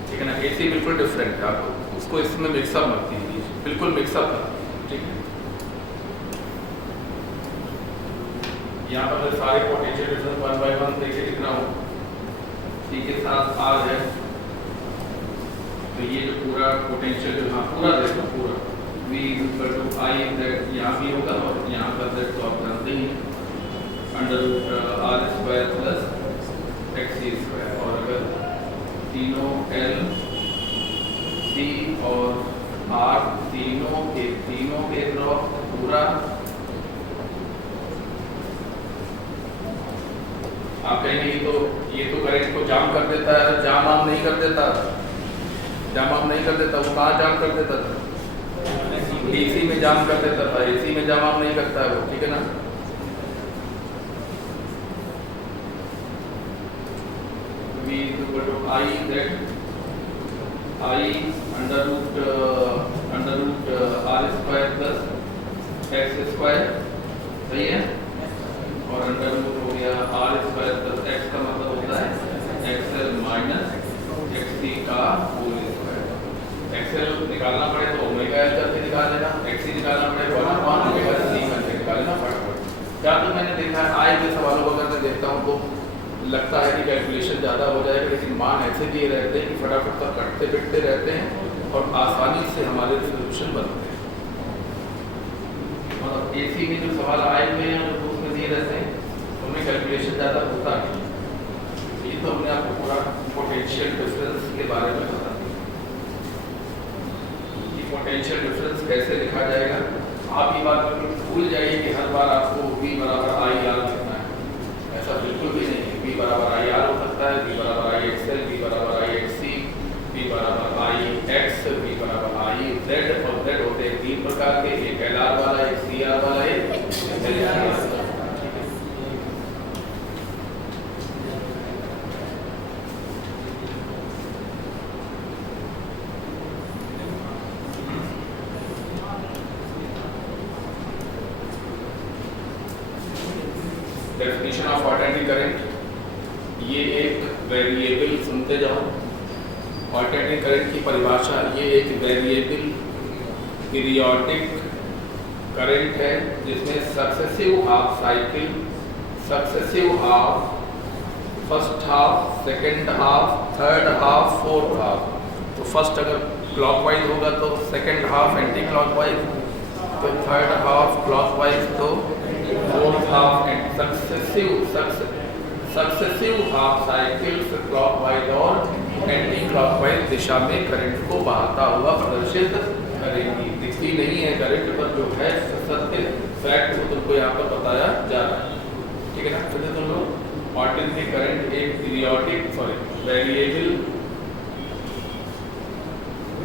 ठीक है ना, AC बिल्कुल डिफरेंट था, आपको उसको इसमें मिक्सअप मत कीजिए, बिल्कुल मिक्सअप था। ठीक है, यहाँ पर सारे पोटेंशियल डिफरेंस 1 by 1 देखिए लिख रहा हूँ। C के साथ R है, तो ये जो पूरा पोटेंशियल, हाँ पूरा देखो, पूरा V equal to I Z यहाँ भी होगा, और यहाँ का Z तो आप जानते ही हैं, √R² प्लस XC²। और अगर तीनों L C और R तीनों के ड्रॉप पूरा आप कहेंगे ये तो करंट को जाम कर देता है। जाम आम नहीं कर देता, जाम आम नहीं कर देता। वो कहाँ जाम कर देता था? डीसी में जाम कर देता था, एसी में जाम आम नहीं करता है वो। ठीक है ना, V equal to I Z I √R² plus X²। सही है, और अंडर रूट हो गया R² प्लस X का मतलब होता है XL माइनस XC का होल स्क्वायर। XL निकालना पड़े तो ओमेगा L करके निकाल लेना, XC निकालना पड़े 1 ओमेगा C करके निकाल लेना फटाफट। क्या तो मैंने देखा है आए के सवालों को अगर मैं देखता हूँ तो लगता है कि कैलकुलेशन ज़्यादा हो जाएगा, लेकिन मान ऐसे दिए रहते हैं कि फटाफट सब कटते पिटते रहते हैं और आसानी से हमारे सोल्यूशन बनते हैं। मतलब एसी में जो सवाल आए हुए हैं जो उसमें दिए रहते हैं उनमें कैलकुलेशन ज़्यादा होता नहीं। ये तो हमने आपको पूरा पोटेंशियल डिफरेंस के बारे में बता दिया। ये पोटेंशियल डिफरेंस कैसे लिखा जाएगा, आप ये बात बिल्कुल भूल जाइए कि हर बार आपको V बराबर आई आर लिखना है, ऐसा बिल्कुल भी नहीं है। V बराबर आई आर हो सकता है, V बराबर आई एक्स एल, V बराबर आई एक्स सी, V बराबर आई एक्स, V बराबर आई जेड, और जेड होते हैं 3 प्रकार के, एक एल आर वाला, एक सी आर वाला, एक एल आर वाला। डेफिनेशन ऑफ ऑल्टरनेटिंग करंट, ये एक वेरिएबल, सुनते जाओ। ऑल्टरनेटिंग करंट की परिभाषा, ये एक वेरिएबल पीरियोडिक करंट है जिसमें successive half cycle, successive half, first half, second half, third half, fourth half. तो फर्स्ट अगर क्लॉकवाइज होगा तो सेकंड हाफ एंटी क्लॉकवाइज, तो थर्ड हाफ क्लॉकवाइज, तो fourth half and successive half cycles clockwise और anti clockwise दिशा में current को बहाता हुआ प्रदर्शित करेगी। दिखती नहीं है करंट, पर जो है सत्य फैक्ट वो तुमको यहाँ पर बताया जा रहा है, ठीक है ना। तो तुम लोग ऑल्टरनेटिंग करंट एक periodic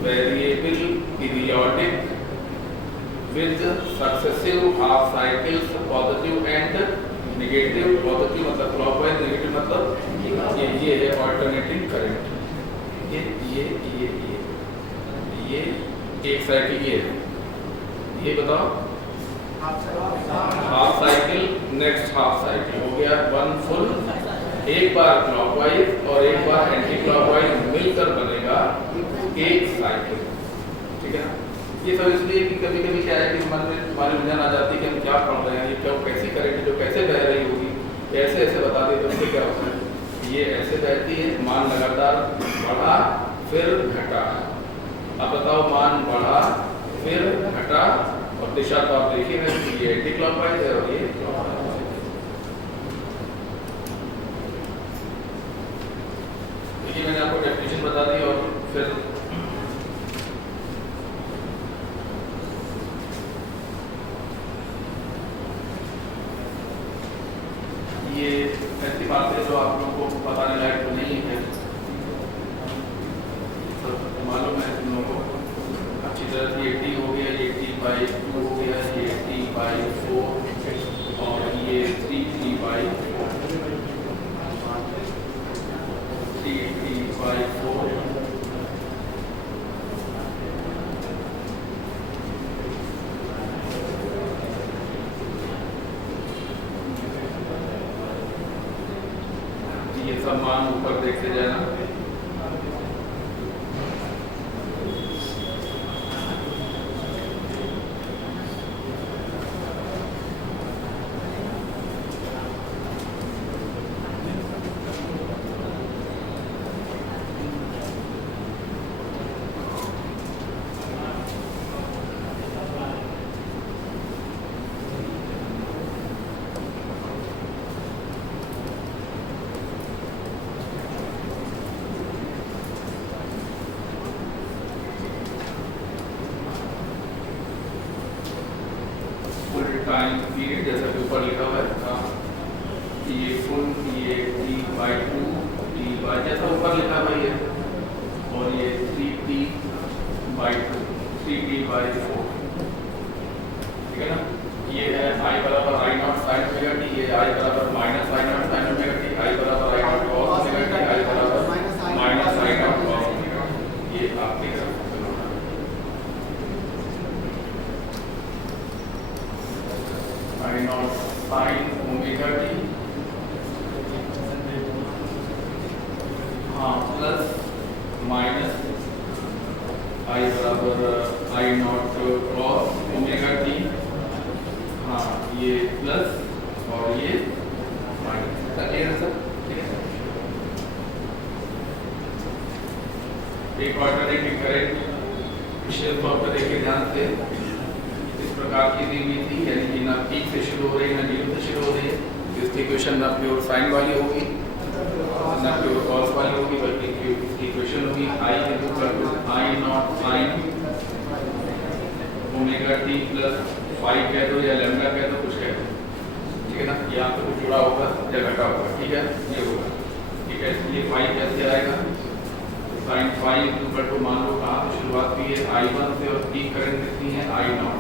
variable periodic with successive half cycles, positive and negative, positive मतलब clockwise, negative मतलब ये है alternating current। ये एक साइकिल ये है, ये बताओ half cycle, next half cycle हो गया वन फुल, एक बार क्लॉकवाइज और एक बार एंटी क्लॉकवाइज मिलकर बनेगा एक साइकिल, ठीक है ना। ये सब इसलिए कि कभी कभी क्या है कि मन में हमारी उलझन आ जाती है कि हम क्या पढ़ रहे हैं, ये क्यों कैसी करंट जो कैसे बह रही होगी, ऐसे ऐसे बता दें तो उससे क्या होता है, ये ऐसे बहती है, मान लगातार बढ़ा फिर घटा। अब बताओ मान बढ़ा फिर घटा और दिशा तो आप देखिए ना, ये एंटी क्लॉकवाइज है और ये क्लॉकवाइज है। देखिए मैंने आपको डेफिनेशन बता दी और फिर ये ऐसी बात है जो आप लोगों को बताने लायक तो नहीं है, तो मालूम है तुम लोगों को अच्छी तरह से। 80 हो गया, 80/2 हो गया, ये 80/4 और ये 3/4, 3/4। ये सब मान ऊपर देखते जाना। टाइम पीरियड जैसा कि ऊपर लिखा हुआ है, ये फुल, ये T/2, T जैसा ऊपर लिखा हुआ है, और ये 3T/2, 3T/4, ठीक है ना। ये है I बराबर I0 sin ओमेगा टी, ये I बराबर minus I0 sin omega T, I बराबर I0 cos omega T, I बराबर minus I0 cos omega T. ये आपकी तरफ I0 sin ओमेगा टी, हाँ, प्लस माइनस I बराबर I0 cos ओमेगा टी, हाँ, ये प्लस और ये माइनस, क्लियर है सर, ठीक है। एक ऑल्टरनेटिंग करंट विशेष तौर पर देखिए ध्यान से, इस प्रकार की दी हुई थी, यानी कि ना पीक से शुरू हो रही है ना जीरो से शुरू हो रही है। इसकी इक्वेशन ना प्योर साइन वाली होगी ना प्योर कॉस वाली होगी, बल्कि इसकी इक्वेशन होगी I not sine omega T plus phi कह दो या लैम्डा कह दो, कुछ कह दो, ठीक है ना। यहाँ पे कुछ जुड़ा होगा या घटा होगा, ठीक है, ये होगा, ठीक है। ये फाई कैसे आएगा, साइन फाई इक्वल टू मान लो कहाँ से शुरुआत हुई है I1 से, और पीक करंट कितनी है I0।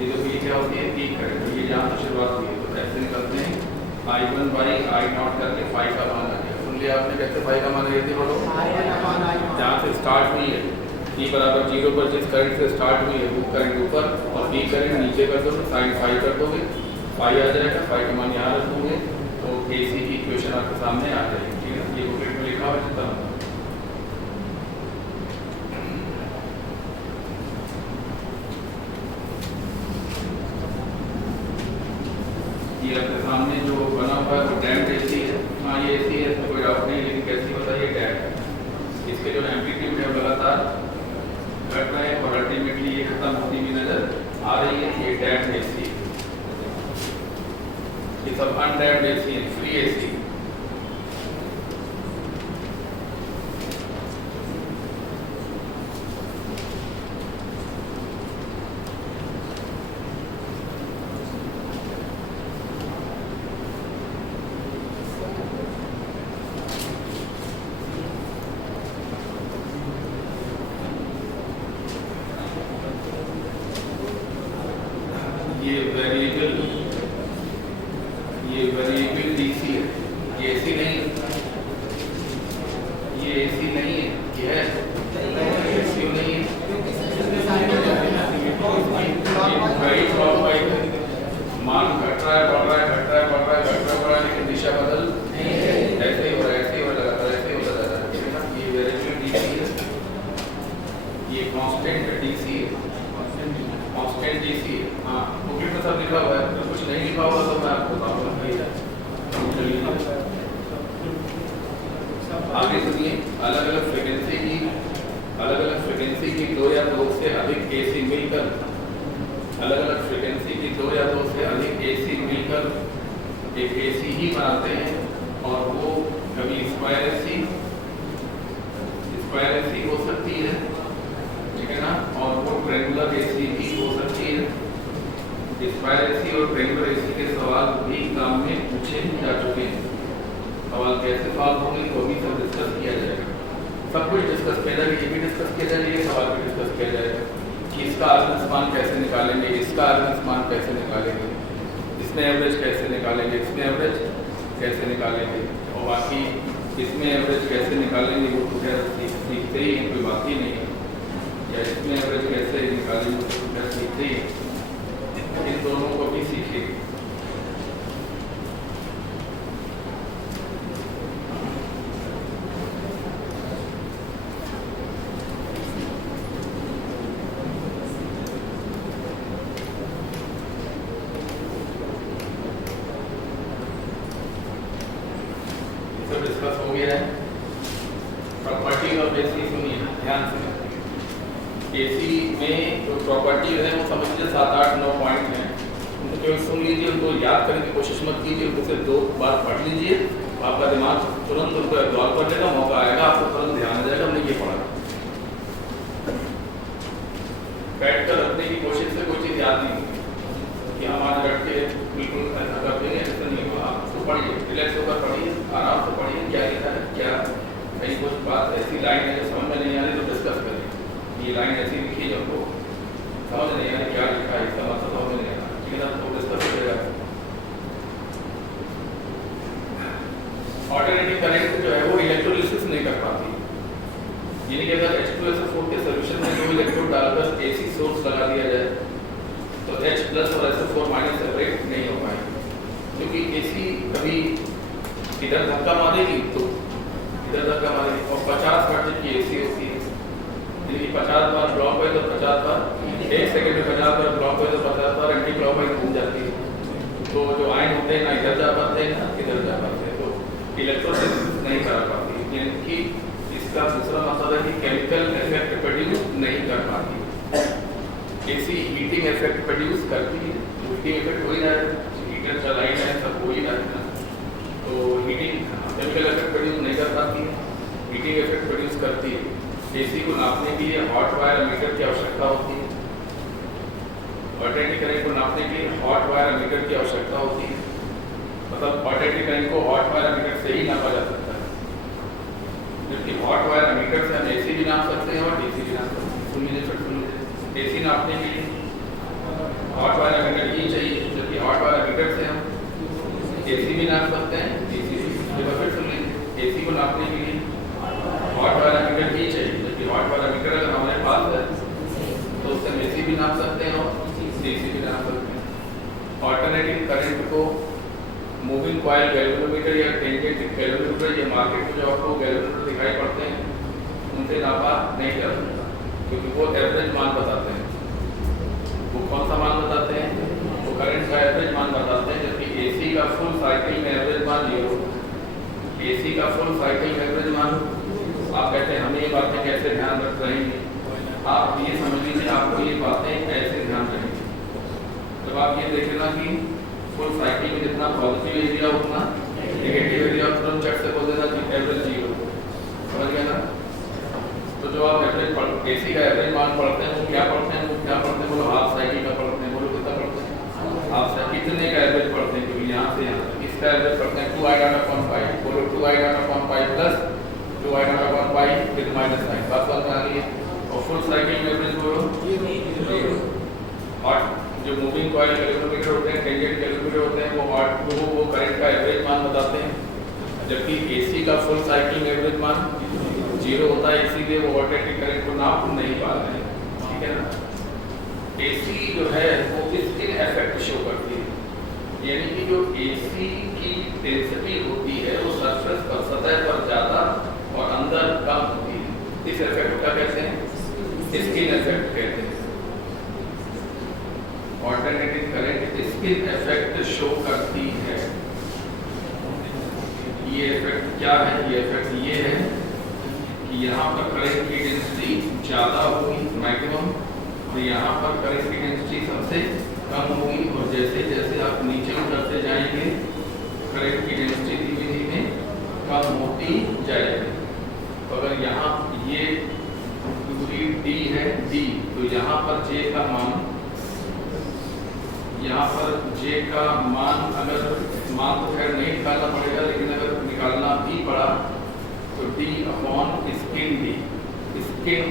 ये जो पीक क्या होती है, पीक करंट, ये जहाँ से शुरुआत हुई है, तो ऐसे निकलते हैं I1 बाई I0 करके फाई का मान आ गया। सुन लिया आपने कैसे फाई का मान आ गया, बोलो जहाँ से स्टार्ट हुई है T बराबर 0 पर जिस करंट से स्टार्ट हुई है वो करंट ऊपर और पीक करंट नीचे कर दोगे, साइन फाई कर दोगे, फाई आ जाएगा, फाई का मान यहाँ रख दोगे, तो AC की इक्वेशन आपके सामने आ जाएगी, ठीक है। ये बुकलेट में लिखा हुआ है जितना, ये आपके सामने जो बना हुआ है वो डैम्ड AC है। हाँ ये AC है, इसमें कोई डाउट नहीं, लेकिन कैसी बताइए डैम्ड है। इसके जो एम्पलीट्यूड है लगातार घट रहे हैं और अल्टीमेटली ये खत्म होती हुई नजर आ रही है। ये डैम्ड AC, ये सब अनडैम्ड AC है, फ्री AC। ये वेरिएबल DC है, ये AC नहीं है, ये AC नहीं है, ये है AC नहीं है, राइट क्लॉकवाइज है, मान घट रहा है बढ़ रहा है घट रहा है बढ़ रहा है घट रहा है बढ़ रहा है, लेकिन दिशा बदल ऐसे ही हो रहा है, ऐसे ही हो रहा है, ऐसे ही होता जा रहा है। ये वेरिएबल DC है, ये कांस्टेंट DC है, कांस्टेंट DC है। हाँ बुकलेट में सब लिखा हुआ है, तो कुछ नहीं लिखा हुआ तो मैं आपको बताऊंगा। आगे सुनिए, अलग अलग फ्रीक्वेंसी की दो या दो से अधिक AC मिलकर, अलग अलग फ्रीक्वेंसी की दो या दो से अधिक AC मिलकर एक AC ही बनाते हैं, और वो कभी स्क्वायर AC हो सकती है, ठीक है ना, और वो ट्रायंगुलर AC भी हो सकती है। स्क्वायर AC और ट्रायंगुलर AC के सवाल भी एग्जाम में पूछे जा चुके हैं। सवाल कैसे सॉल्व होंगे तो भी सब डिस्कस किया जाएगा, सब कुछ डिस्कस किया जाएगा, ये भी डिस्कस किया जाएगा, ये सवाल भी डिस्कस किया जाएगा कि इसका आर्गन मान कैसे निकालेंगे, इसका आर्गन मान कैसे निकालेंगे, इसमें एवरेज कैसे निकालेंगे, इसमें एवरेज कैसे निकालेंगे, और बाकी इसमें एवरेज कैसे निकालेंगे वो तो खैर सीखते ही हैं, कोई बात ही नहीं है, या इसमें एवरेज कैसे निकालेंगे वो तो खैर सीखते ही हैं, इन दोनों को भी सीखेंगे। डिस्कस हो गया है। प्रॉपर्टीज ऑफ AC सुनिए ध्यान से। AC में जो प्रॉपर्टीज है वो समझ लीजिए 7, 8, 9 पॉइंट हैं, उनको केवल सुन लीजिए, उनको याद करने की कोशिश मत कीजिए, उनसे 2 बार पढ़ लीजिए, आपका दिमाग तुरंत उनको एब्जॉर्ब करने का मौका आएगा, आपको तुरंत ध्यान आ जाएगा हमने ये पढ़ा। बैठ कर रखने की कोशिश से कोई चीज़ याद नहीं होगी कि हम आज बैठ के बिल्कुल ऐसा कर देंगे, ऐसा नहीं होगा। आप तो पढ़िए, रिलैक्स होकर पढ़िए, आराम से पढ़िए, क्या लिखा है, क्या कहीं कुछ बात ऐसी लाइन है जो समझ में नहीं आ रही तो डिस्कस करें। ये लाइन ऐसी लिखी है हमको समझ नहीं आ रही क्या लिखा है, इसका मतलब समझ नहीं आ रहा, ठीक है ना, तो डिस्कस करेगा। ऑल्टरनेटिव करंट जो है वो इलेक्ट्रोलिसिस नहीं कर पाती, यानी कि अगर H2SO4 के सॉल्यूशन में 2 इलेक्ट्रोड डालकर AC सोर्स लगा दिया जाए तो H+ और SO4- सेपरेट नहीं हो पाएंगे, क्योंकि AC कभी इधर धक्का मारेगी तो इधर धक्का मारेगी, और 50 वोल्ट की AC होती है, यानी 50 बार ब्लॉक है तो 50 बार 1 सेकंड में 50 बार ब्लॉक है तो 50 बार एंटी क्लॉकवाइज घूम जाती है, तो जो आयन होते हैं ना इधर जा पाते हैं ना इधर जा पाते हैं, तो इलेक्ट्रोलिसिस नहीं कर पाती, यानी कि इसका दूसरा मतलब है कि केमिकल इफेक्ट प्रोड्यूस नहीं कर पाती। एसी हीटिंग इफेक्ट प्रोड्यूस करती है, हीटिंग इफेक्ट हो ही रहा है, हीटर चला ही रहा है, सब हो ही रहा है, तो हीटिंग केमिकल इफेक्ट प्रोड्यूस नहीं कर पाती है, हीटिंग इफेक्ट प्रोड्यूस करती है। एसी को नापने के लिए हॉट वायर मीटर की आवश्यकता होती है, ऑल्टरनेटिव करंट को नापने के लिए हॉट वायर मीटर की आवश्यकता होती है, मतलब ऑल्टरनेटिव करंट को हॉट वायर मीटर से ही नापा जा सकता है, जबकि हॉट वायर मीटर से हम एसी भी नाप सकते हैं और डीसी भी नाप सकते हैं। सुनिए एसी नापने के लिए हॉट वायर मीटर ही चाहिए, जबकि हॉट वायर मीटर से हम एसी भी नाप सकते हैं, डीसी भी। फिर सुन लीजिए, एसी को नापने के लिए हॉट वायर मीटर ही चाहिए, जबकि हॉट वायर मीटर अगर हमारे पास है तो उससे हम एसी भी नाप सकते हैं और डीसी भी नाप सकते हैं। ऑल्टरनेटिंग करंट को मूविंग कॉइल गैल्वेनोमीटर या टेंजेंट गैल्वेनोमीटर, ये मार्केट में जो आपको गैल्वेनोमीटर दिखाई पड़ते हैं, उनसे नापा नहीं जा सकता, क्योंकि वो एवरेज मान बताते हैं। वो कौन सा मान बताते हैं? वो करंट का एवरेज मान बताते हैं, जबकि एसी का फुल साइकिल में एवरेज मान ये होगा। एसी का फुल साइकिल में एवरेज मान, आप कहते हैं हम ये बातें कैसे ध्यान रख रहे हैं, आप ये समझ लीजिए आपको ये बातें ऐसे ध्यान रहेंगी। जब आप ये देखें ना कि फुल साइकिल में जितना पॉजिटिव एरिया उतना नेगेटिव एरिया, तुरंत चट से बोल देना कि एवरेज जीरो, समझ गया ना? तो जो आप एवरेज एसी का एवरेज मान पढ़ते हैं वो क्या पढ़ते हैं? वो क्या पढ़ते हैं? बोलो हाफ साइकिल का पढ़ते हैं। बोलो कितना पढ़ते हैं? हाफ साइकिल कितने का एवरेज पढ़ते हैं? क्योंकि यहाँ से यहाँ तक इसका एवरेज पढ़ते हैं 2i डॉट अपॉन पाई। बोलो 2i dot upon pi plus 2i dot upon pi with minus sign. बात समझ में आ रही है? और फुल साइकिल में एवरेज बोलो जीरो। और जो मूविंग कॉइल गैल्वेनोमीटर होते हैं, टेंजेंट गैल्वेनोमीटर होते हैं, वो करंट का एवरेज मान बताते हैं, जबकि एसी का फुल साइकिल में एवरेज मान जीरो होता है, इसीलिए वो ऑल्टरनेटिव करंट को नाप नहीं पा रहे हैं। ठीक है ना? एसी जो है वो स्किन इफेक्ट शो करती है, यानी कि जो एसी की डेंसिटी होती है वो सरफेस पर, सतह पर ज़्यादा और अंदर कम होती है। इस इफेक्ट को क्या कहते हैं? स्किन इफेक्ट कहते हैं। Alternative current skin effect show करती है। ये इफेक्ट क्या है? ये इफेक्ट ये है कि यहाँ पर करंट की डेंसिटी ज़्यादा होगी मैक्सिमम, और यहाँ पर करंट की डेंसिटी सबसे कम होगी, और जैसे जैसे आप नीचे उतरते जाएंगे करंट की डेंसिटी धीमे धीमे कम होती जाएगी। तो अगर यहाँ ये दूरी d है d, तो यहाँ पर J का मान, यहाँ पर J का मान, अगर मान तो खैर नहीं निकालना पड़ेगा, लेकिन अगर निकालना भी पड़ा तो d upon skin d, skin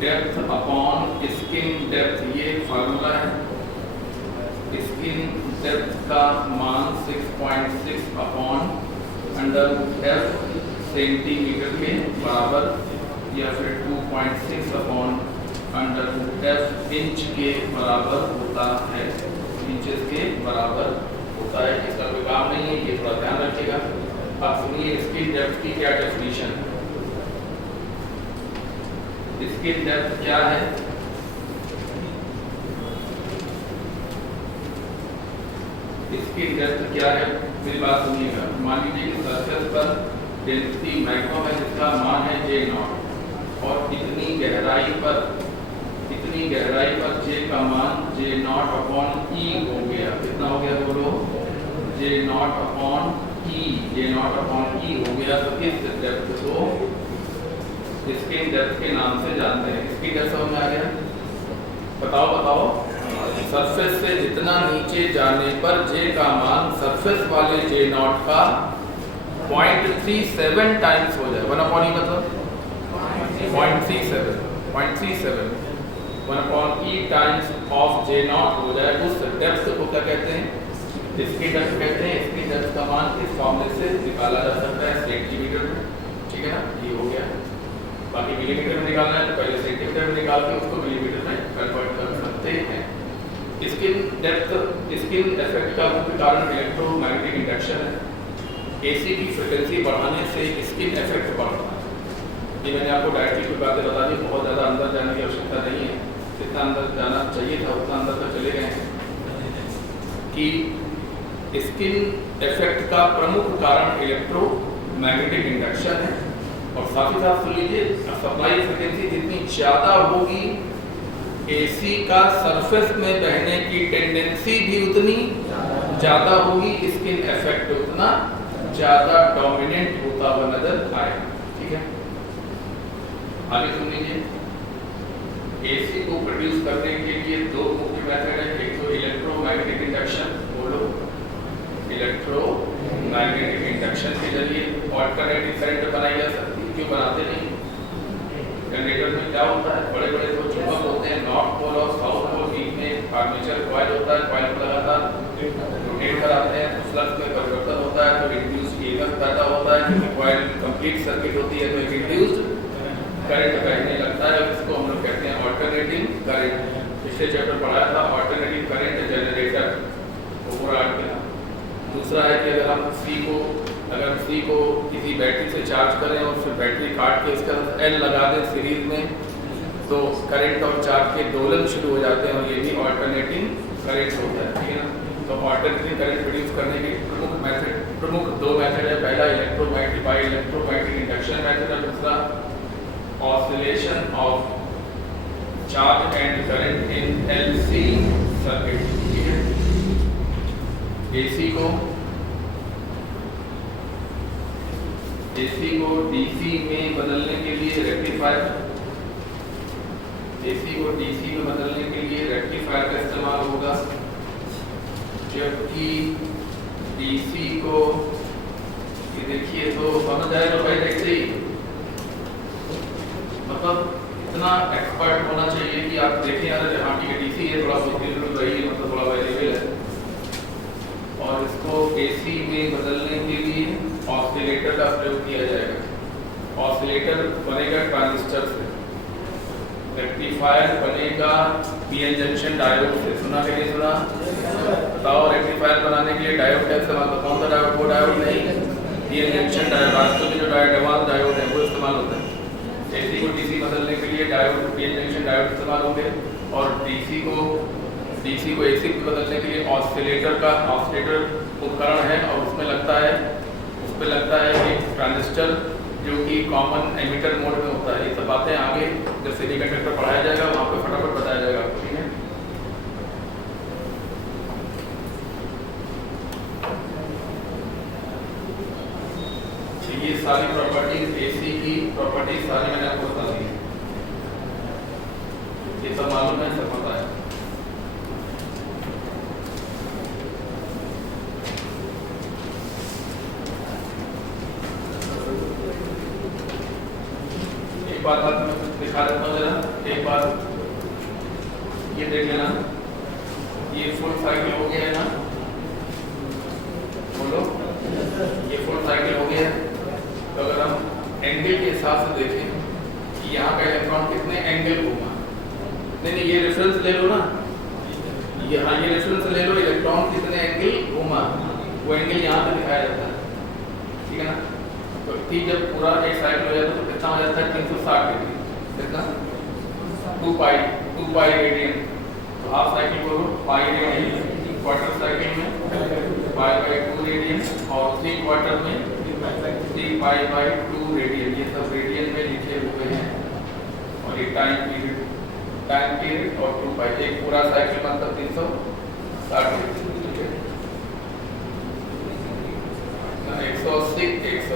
depth upon skin depth, ये फार्मूला है। स्किन डेप्थ का मान 6.6 अपॉन अंडर f सेंटीमीटर के बराबर, या फिर 2.6 अपॉन अंडर f इंच के बराबर होता है, इंचेस के बराबर होता है। इसका कोई काम नहीं है, ये थोड़ा ध्यान रखिएगा। अब सुनिए स्किन डेप्थ की क्या डेफिनेशन है। स्किन डेप्थ क्या है? स्किन डेप्थ क्या है? मेरी बात सुनिएगा। मान लीजिए कि सरफेस पर डेंसिटी मैक्सिमम है जिसका मान है J0, और इतनी गहराई पर J का मान J0 अपॉन E हो गया। कितना हो गया? बोलो J0 अपॉन E हो गया। तो इस डेप्थ को स्किन डेप्थ के नाम से जानते हैं। स्किन डेप्थ समझ में आ गया? बताओ। सरफेस से जितना नीचे जाने पर J का मान सरफेस वाले J0 का 0.37 टाइम्स हो जाए। 1 अपॉन E मतलब 0.37 1 upon E times of J0 हो जाए। उस डेप्थ को क्या कहते हैं? स्किन डेप्थ कहते हैं। स्किन डेप्थ का मान इस फॉर्मूले से निकाला जा सकता है सेंटीमीटर में। ठीक है ना? ये हो गया। बाकी मिलीमीटर में निकालना है तो पहले सेंटीमीटर में निकाल के उसको मिलीमीटर में कन्वर्ट कर सकते हैं। स्किन डेप्थ, स्किन इफेक्ट का मुख्य कारण इलेक्ट्रोमैग्नेटिक इंडक्शन है। एसी की फ्रिक्वेंसी बढ़ाने से स्किन इफेक्ट बढ़ता है। ये मैंने आपको डायरेक्टली कोई बातें बता दी, बहुत ज़्यादा अंदर जाने की आवश्यकता नहीं है। जितना अंदर जाना चाहिए था उतना अंदर तक चले गए हैं कि स्किन इफेक्ट का प्रमुख कारण इलेक्ट्रोमैग्नेटिक इंडक्शन है। और साथ ही साथ सुन लीजिए, सप्लाई फ्रीक्वेंसी जितनी ज़्यादा होगी एसी का सरफेस में बहने की टेंडेंसी भी उतनी ज़्यादा होगी, स्किन इफेक्ट उतना ज़्यादा डोमिनेंट होता हुआ नजर आएगा। ठीक है, आगे सुन लीजिए। एसी को प्रोड्यूस करने के लिए दो मुख्य मेथड है, एक तो इलेक्ट्रोमैग्नेटिक इंडक्शन, बोलो इलेक्ट्रोमैग्नेटिक इंडक्शन के जरिए अल्टरनेटिव करंट बनाई जा सकती है। क्यों बनाते नहीं? जनरेटर में क्या होता है, बड़े बड़े दो चुंबक होते हैं, नॉर्थ पोल और साउथ पोल, बीच में आर्मेचर कॉइल होता है, कॉइल को लगातार रोटेट कराते हैं, तो फ्लक्स में परिवर्तन होता है, तो इंड्यूस्ड ईएमएफ पैदा होता है, क्योंकि कॉइल कंप्लीट सर्किट होती है, तो एक इंड्यूस्ड करंट बहने लगता है। इसको हम लोग कहते हैं अल्टरनेटिंग करंट। पिछले चैप्टर पढ़ाया था अल्टरनेटिंग करंट जनरेटर को पूरा ऐड किया। दूसरा है कि अगर सी को किसी बैटरी से चार्ज करें और फिर बैटरी काट के इसके अंदर एल लगा दें सीरीज में, तो करंट और चार्ज के दोलन शुरू हो जाते हैं, और ये भी अल्टरनेटिंग करंट होता है। ठीक है ना, तो अल्टरनेटिंग करंट प्रोड्यूस करने के प्रमुख दो मेथड है। पहला इलेक्ट्रोमैग्नेटिक इंडक्शन मेथड है, दूसरा oscillation of charge and current in LC circuit. ठीक है, एसी को डीसी में बदलने के लिए रेक्टिफायर का इस्तेमाल होगा, जबकि डीसी को ये देखिए तो समझ आएगा भाई, देखते ही मतलब इतना एक्सपर्ट होना चाहिए कि आप देखें यार जहाँ की डीसी है थोड़ा बहुत रही है, मतलब थोड़ा वेरिएबल है, और इसको एसी में बदलने के लिए ऑसिलेटर का प्रयोग किया जाएगा। ऑसिलेटर बनेगा ट्रांजिस्टर से, रेक्टिफायर बनेगा पीएन जंक्शन डायोड से। सुना कि नहीं सुना? बताओ, रेक्टिफायर बनाने के लिए डायोड का इस्तेमाल, तो कौन सा डायोड? वो डायोड नहीं, पीएन जंक्शन डायोड। आजकल के जो एडवांस डायोड है वो इस्तेमाल होता है। एसी को डीसी बदलने के लिए डायोड, पीएन जंक्शन डायोड इस्तेमाल होंगे, और डीसी को एसी में बदलने के लिए ऑसिलेटर उपकरण है, और उसमें लगता है कि ट्रांजिस्टर जो कि कॉमन एमिटर मोड में होता है। ये सब बातें आगे जब सेमीकंडक्टर पढ़ाया जाएगा वहाँ पे फटाफट बताया जाएगा आपको। ठीक है, ये सारी प्रॉपर्टीज एसी की प्रॉपर्टीज सारी मैंने आपको बता दी है, ये सब मालूम है, सब पता है। एक बात आपको दिखा देता हूँ जरा, एक बात ये देख लेना, ये फुल साइकिल हो गया है ना, बोलो ये फुल साइकिल हो गया है। तो अगर हम एंगल के हिसाब से देखें कि यहाँ का इलेक्ट्रॉन कितने एंगल घूमा, नहीं ये रेफरेंस ले लो ना, यहाँ ये रेफरेंस ले लो, इलेक्ट्रॉन कितने एंगल घूमा, वो एंगल यहाँ पे दिखाया जाता है। ठीक है ना, तो ठीक जब पूरा एक साइकिल हो जाता है तो कितना हो जाता है? 360 डिग्री, कितना? 2 पाई रेडियन। तो हाफ साइकिल को पाई रेडियन, क्वार्टर साइकिल में पाई/2 रेडियन, और 3 क्वार्टर में 3 पाई/2 रेडियन। ये सब रेडियन में लिखे हुए हैं, और ये टाइम पीरियड और 2 पाई, एक पूरा साइकिल मतलब 360 डिग्री। 180 360।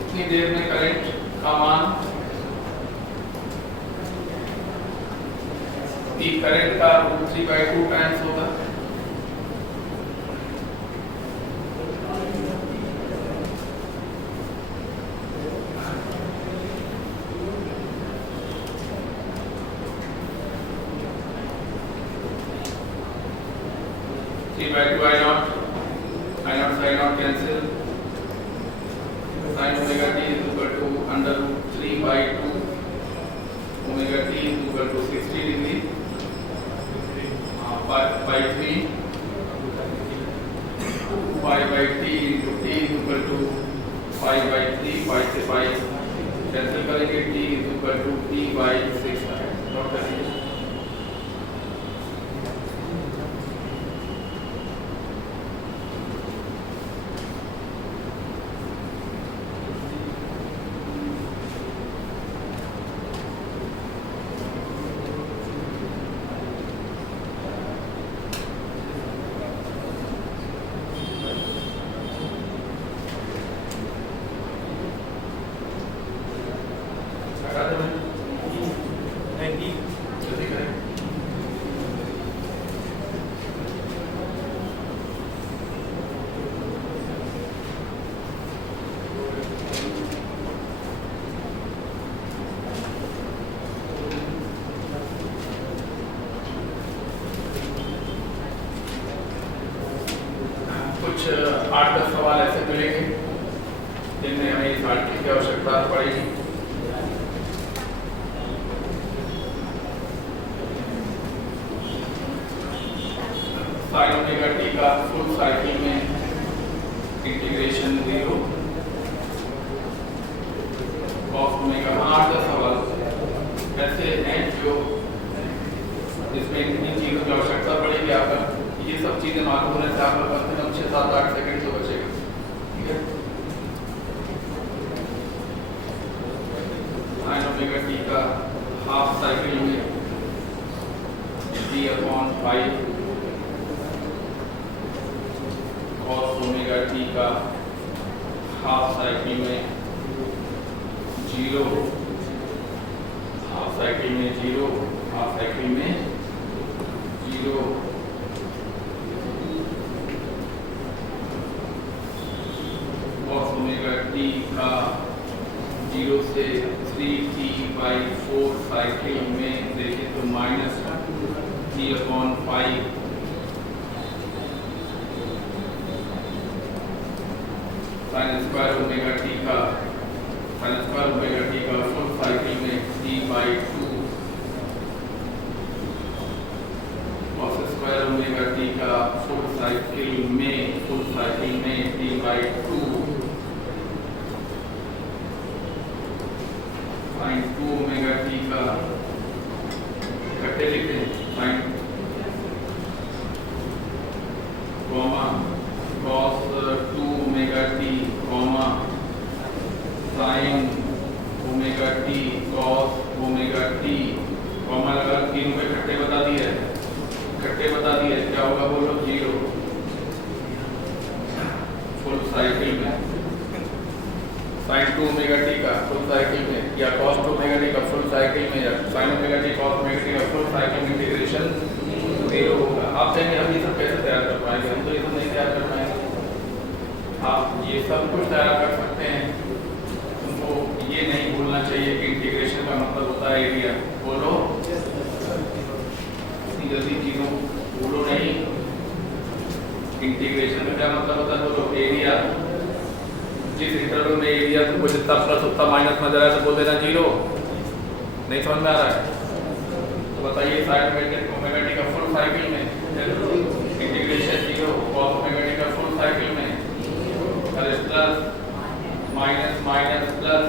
इतनी देर में करंट का मान, करंट का √3/2 टाइम्स होगा। I0 sin0 cancel, sin omega t is equal to √3/2 omega t is equal to 60 degree, by 3 pi by t into t is equal to pi by 3, pi से pi cancel करेंगे t is equal to t by 6 note करेंगे। कुछ 8-10 सवाल ऐसे मिलेंगे जिनमें हमें इस आर्टिकल की आवश्यकता पड़ेगी। साइन ओमेगा टी का फुल साइकिल में इंटीग्रेशन 0 कॉस ओमेगा। 8-10 सवाल ऐसे हैं जो जिसमें इन चीज़ों की आवश्यकता पड़ेगी। आपका ये सब चीजें मालूम होने से आपका कम से कम 6-7-8 सेकंड तो बचेगा। ठीक है, साइन ओमेगा टी का हाफ साइकिल में d/5 कॉस ओमेगा टी का हाफ साइकिल में 0 हाफ साइकिल में 0 हाफ साइकिल में 0 कॉस ओमेगा टी का 0 से 3t/4 साइकिल में देखें तो minus t/5 sine square omega T का फुल साइकिल में t/2 cos square omega T का फुल साइकिल में t/2 साइन 2 ओमेगा टी का इकट्ठे लिखते हैं sine comma cos 2 omega T comma sine omega T cos omega T comma लगा तीनों पे इकट्ठे बता दिए क्या होगा बोलो 0 फुल साइकिल में साइन 2 ओमेगा टी का फुल साइकिल में या कॉस 2 ओमेगा टी का फुल साइकिल में या sign omega T cos omega T का फुल साइकिल में इंटीग्रेशन 0 होगा। आप कहेंगे हम ये सब कैसे तैयार कर पाएंगे? हम तो ये सब नहीं तैयार कर पाएंगे। आप ये सब कुछ तैयार कर सकते हैं, तुमको ये नहीं भूलना चाहिए कि इंटीग्रेशन का मतलब होता है एरिया। बोलो जल्दी चीजों बोलो नहीं, इंटीग्रेशन का क्या मतलब होता है? बोलो एरिया। जिस इंटरवल में एरिया को जितना प्लस उतना माइनस नजर आए तो बोल देना 0। नहीं समझ में आ रहा है तो बताइए साइन ओमेगा टी का फुल साइकिल में इंटीग्रेशन 0 कॉस ओमेगा टी का फुल साइकिल में प्लस माइनस माइनस प्लस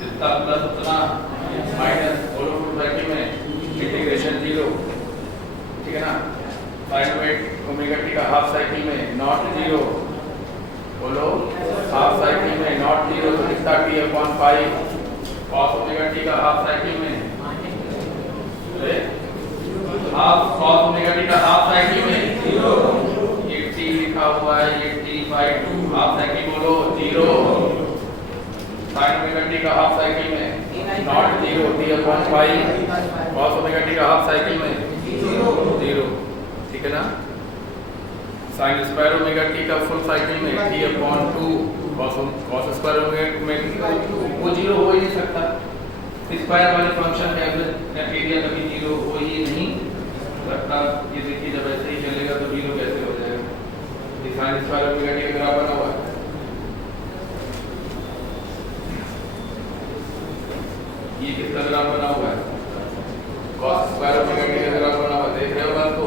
जितना प्लस उतना माइनस बोलो फुल साइकिल में इंटीग्रेशन 0। ठीक है ना? साइन ओमेगा टी का हाफ साइकिल में नॉट 0 बोलो हाफ साइकिल में नॉट 0 तो कितना t/5 कॉस ओमेगा टी का हाफ साइकिल में हाफ कॉस ओमेगा टी का हाफ साइकिल में 0 ये t लिखा हुआ है ये t/2 हाफ साइकिल बोलो 0 साइन ओमेगा टी का हाफ साइकिल में not 0 t/5 cos omega T का हाफ साइकिल में 0। ठीक है ना? साइन स्क्वायर ओमेगा टी का फुल साइकिल में t/2 कॉस स्क्वायर ओमेगा वो 0 हो ही नहीं सकता। स्क्वायर वाले फंक्शन में अगर एरिया कभी 0 हो ही नहीं सकता। ये देखिए जब ऐसे ही चलेगा तो 0 कैसे हो जाएगा? ये साइन स्क्वायर ओमेगा टी का ग्राफ बना हुआ है, ये किसका ग्राफ बना हुआ है? कॉस स्क्वायर ओमेगा टी का ग्राफ बना हुआ है। देख रहे हो बात को?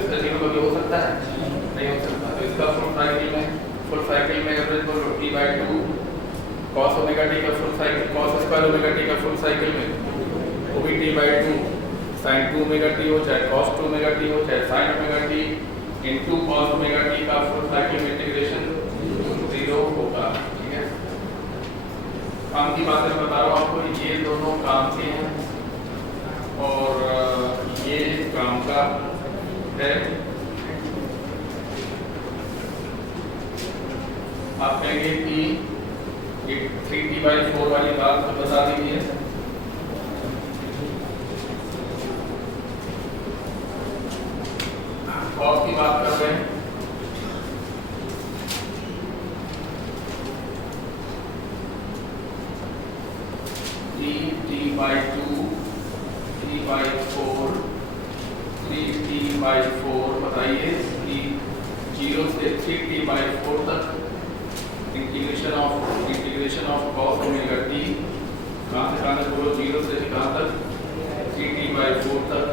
इसका 0 कभी हो सकता है? नहीं हो सकता। तो इसका फुल साइकिल में एवरेज बोलो t/2 cos ओमेगा टी का full cycle, cos square omega T का फुल साइकिल में वो भी t/2 sin 2 ओमेगा टी हो, चाहे cos 2 ओमेगा टी हो, चाहे sin omega T into cos omega T का फुल साइकिल में इंटीग्रेशन 0 होगा। ठीक है, काम की बात मैं बता रहा हूँ आपको, ये दोनों काम के हैं और ये काम का है। आप कहेंगे कि 3t/4 वाली बात तो बता दीजिए। cos की बात कर रहे हैं, t/2 t/4 3t/4 बताइए कि 0 से 3t/4 तक integration of cos omega T कहाँ से कहाँ तक बोलो, 0 से कहाँ तक 3t/4 तक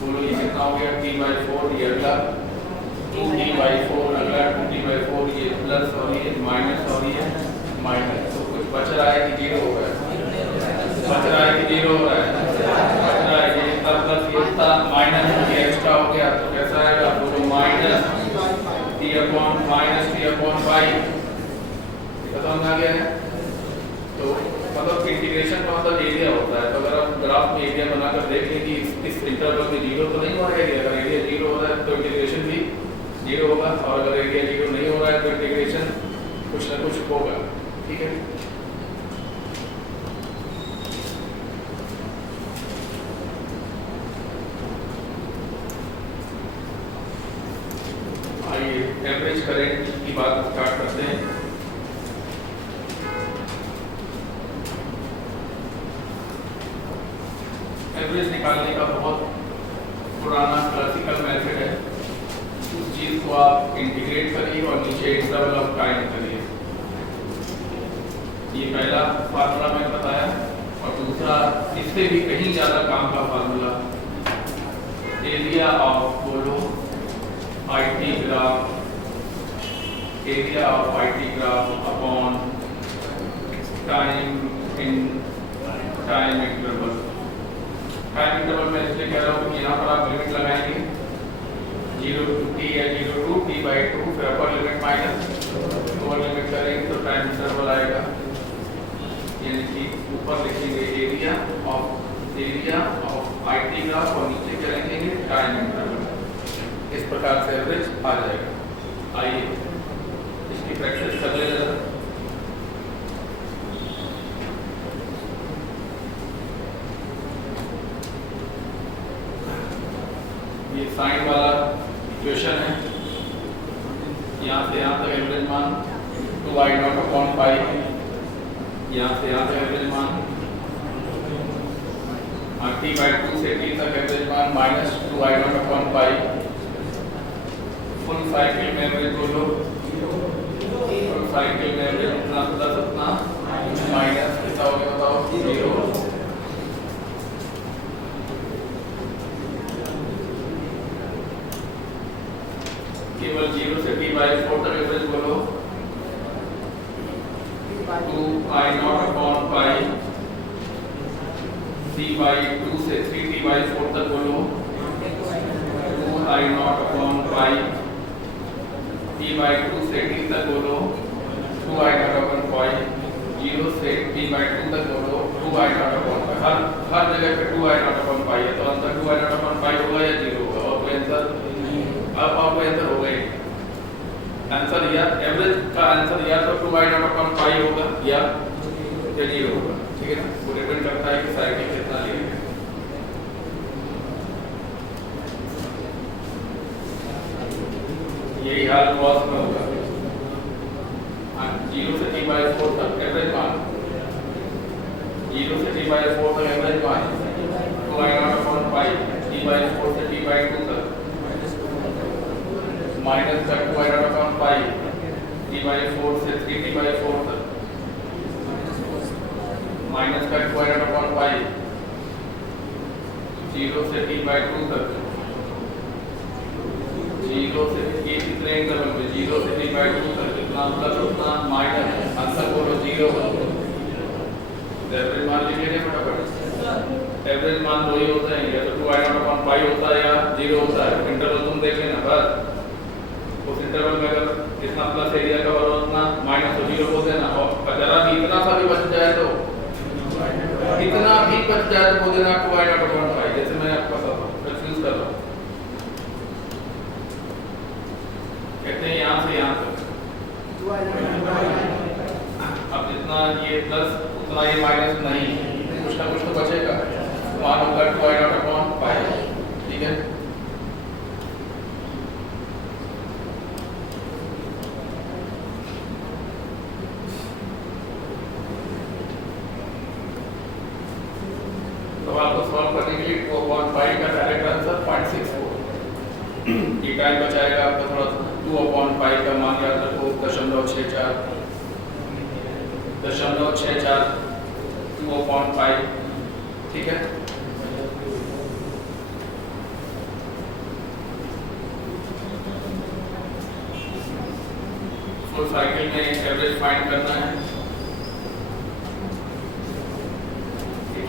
बोलो। ये कितना हो गया t/4, ये अगला 2t/4, अगला 2t/4, ये प्लस और ये माइनस और ये माइनस। तो कुछ बच रहा है कि 0 हो रहा है, बच रहा है कि 0 हो रहा है, बच रहा है ये इतना प्लस ये इतना माइनस ये एक्स्ट्रा हो गया। तो कैसा आएगा बोलो माइनस t/5 समझ आ गया है। तो मतलब इंटीग्रेशन का मतलब एरिया होता है। तो अगर आप ग्राफ में एरिया बनाकर देख लें कि इस इंटरवल में 0 तो नहीं हो रहा है एरिया, अगर एरिया 0 हो रहा है तो इंटीग्रेशन भी 0 होगा, और अगर एरिया 0 नहीं हो रहा है तो इंटीग्रेशन कुछ ना कुछ होगा। ठीक है, आइए एवरेज करंट की बात स्टार्ट करते हैं। एवरेज निकालने का बहुत पुराना क्लासिकल मेथड है। उस चीज को आप इंटीग्रेट करिए और नीचे इंटरवल ऑफ टाइम करिए। ये पहला फार्मूला मैंने बताया, और दूसरा इससे भी कहीं ज्यादा काम का फार्मूला, एरिया ऑफ बोलो IT graph, area of IT graph upon time interval. Time interval में इसलिए कह रहा हूँ कि यहाँ पर आप लिमिट लगाएंगे 0 to t या 0 to t/2, फिर upper limit minus lower limit करेंगे तो टाइम इंटरवल आएगा। यानी कि ऊपर लिखेंगे एरिया ऑफ IT ग्राफ और नीचे क्या लिखेंगे टाइम इंटरवल। इस प्रकार से एवरेज आ जाएगा। आइए इसकी प्रैक्टिस कर ले जरा। ये साइन वाला इक्वेशन है, यहाँ से यहाँ तक एवरेज मान 2i0/पाई, यहाँ से यहाँ तक एवरेज मान t/2 से t तक एवरेज मान माइनस 2i0/पाई। फुल साइकिल में एवरेज बोलो, फुल साइकिल में एवरेज उतना प्लस उतना माइनस कितना हो गया बताओ 0। केवल 0 से t/4 तक एवरेज बोलो 2i0/पाई। t/2 से 3t/4 तक बोलो 2i0/पाई। t/2 से t तक बोलो 2i0/पाई। 0 से t/2 तक बोलो 2i0/पाई। हर जगह पे 2i0/पाई है, तो आंसर 2i0/पाई होगा या 0 होगा? और कोई आंसर अब आपको आंसर हो गए। आंसर या एवरेज का आंसर या तो 2i0/पाई होगा या 0 होगा। ठीक है ना, वो डिपेंड करता है कि साइकिल कितना लेंगे। यही हाल कॉस में होगा। 0 से t/4 तक एवरेज मान, 0 से t/4 तक एवरेज मान 2i0/पाई। t/4 से t/2 तक माइनस का 2i0/पाई। t/4 से 3t/4 तक माइनस का 2i0/पाई। 0 से t/2 तक, 0 से ये कितने इंटरवल में 0 से t/2 तक कितना प्लस उतना माइनस, आंसर बोलो 0। एवरेज मान लिख लेंगे फटाफट। एवरेज मान दो ही होते हैं, या तो 2i0/5 होता है या 0 होता है। इंटरवल तुम देख लेना बस, उस इंटरवल में अगर कितना प्लस एरिया कवर हो उतना माइनस तो 0 बोल देना। और जरा भी इतना सा भी बच जाए तो इतना भी बच जाए तो बोल देना 2i0/5, जैसे मैं आपका सब कंफ्यूज कर रहा हूँ। कहते हैं यहाँ से यहाँ तक, अब जितना ये प्लस उतना ये माइनस नहीं, कुछ ना कुछ तो बचेगा, मान होगा 2i0/5, ठीक है। सवाल को सॉल्व करने के लिए 2/5 का डायरेक्ट आंसर 0.64। ये टाइम बचाएगा आपका थोड़ा सा। 2/5 का मान याद रखो 0.64, 2/5, ठीक है। फुल साइकिल में एवरेज फाइंड करना है।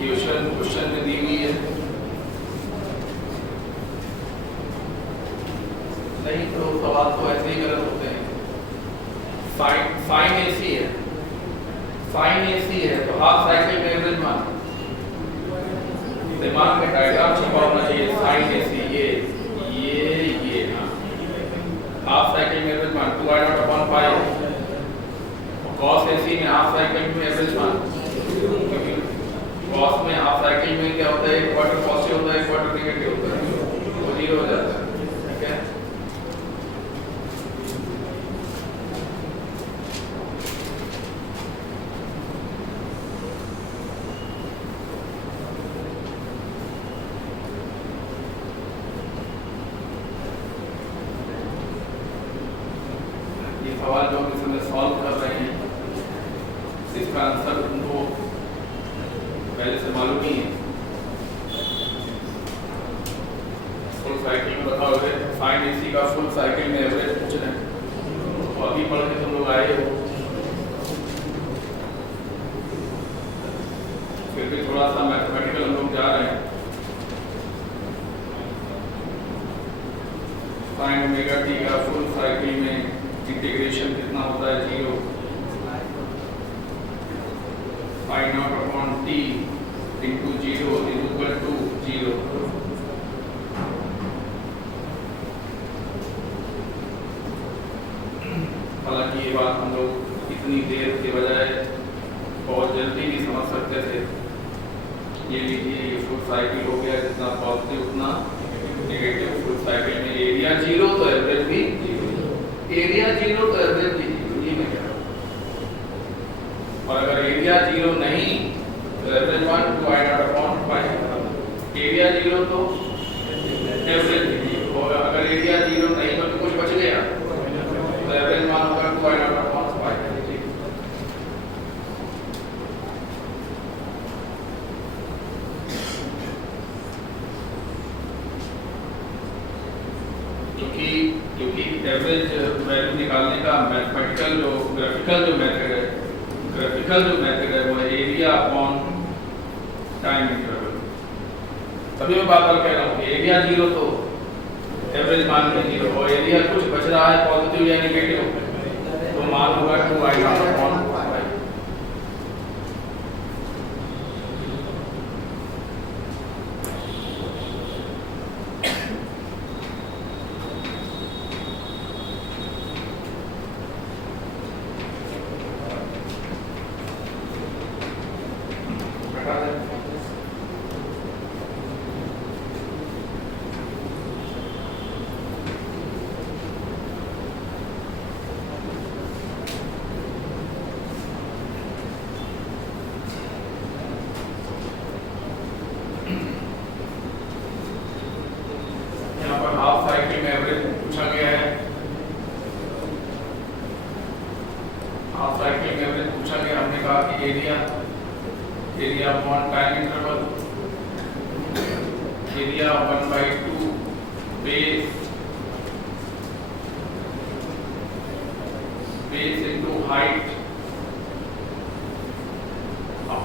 क्वेश्चन में दी हुई है, नहीं तो सवाल तो ऐसे ही गलत होते हैं। साइन AC है, साइन AC है तो हाफ साइकिल में एवरेज मान, दिमाग में डायग्राम छिपा होना चाहिए। साइन AC ये हाँ, हाफ साइकिल में एवरेज मान 2i0/5, कॉस AC में हाफ साइकिल में एवरेज मान, कॉस में हाफ साइकिल में क्या होता है, एक क्वार्टर पॉजिटिव होता है, एक क्वार्टर नेगेटिव होता है, वो 0 हो जाता है, ठीक है। ये सवाल जो हम इस समय सॉल्व कर रहे हैं, इसका आंसर तुमको पहले से मालूम ही है। फुल साइकिल में बताओगे, साइन AC का फुल साइकिल में एवरेज पूछ रहे हैं, तो अभी पढ़ के तुम लोग आए हो, फिर भी थोड़ा सा मैथमेटिकल हम लोग जा रहे हैं। साइन ओमेगा t का फुल साइकिल में इंटीग्रेशन कितना होता है, 0। I0/t into 0 is equal to 0। हालांकि ये बात हम लोग इतनी देर के बजाय बहुत जल्दी भी समझ सकते थे। ये लीजिए, ये फुल साइकिल हो गया, जितना पॉजिटिव उतना नेगेटिव। फुल साइकिल में एरिया 0 तो एवरेज भी 0, एरिया 0 तो एवरेज भी 0, ये मैं कह रहा हूँ। और अगर एरिया 0 नहीं तो एवरेज मान 2i0/5, एरिया 0 तो एवरेज भी 0 होगा। अगर एरिया 0 नहीं तो कुछ बच गया तो एवरेज मान होगा 2i0/5, ठीक। क्योंकि एवरेज वैल्यू निकालने का मैथमेटिकल जो ग्राफिकल जो मेथड है वो एरिया अपॉन टाइम इंटरवल। तभी मैं बार बार कह रहा हूँ एरिया 0 तो एवरेज मान के 0, और एरिया कुछ बच रहा है पॉजिटिव या नेगेटिव तो मान होगा 2i0/5। Area upon time interval, area 1/2 base into height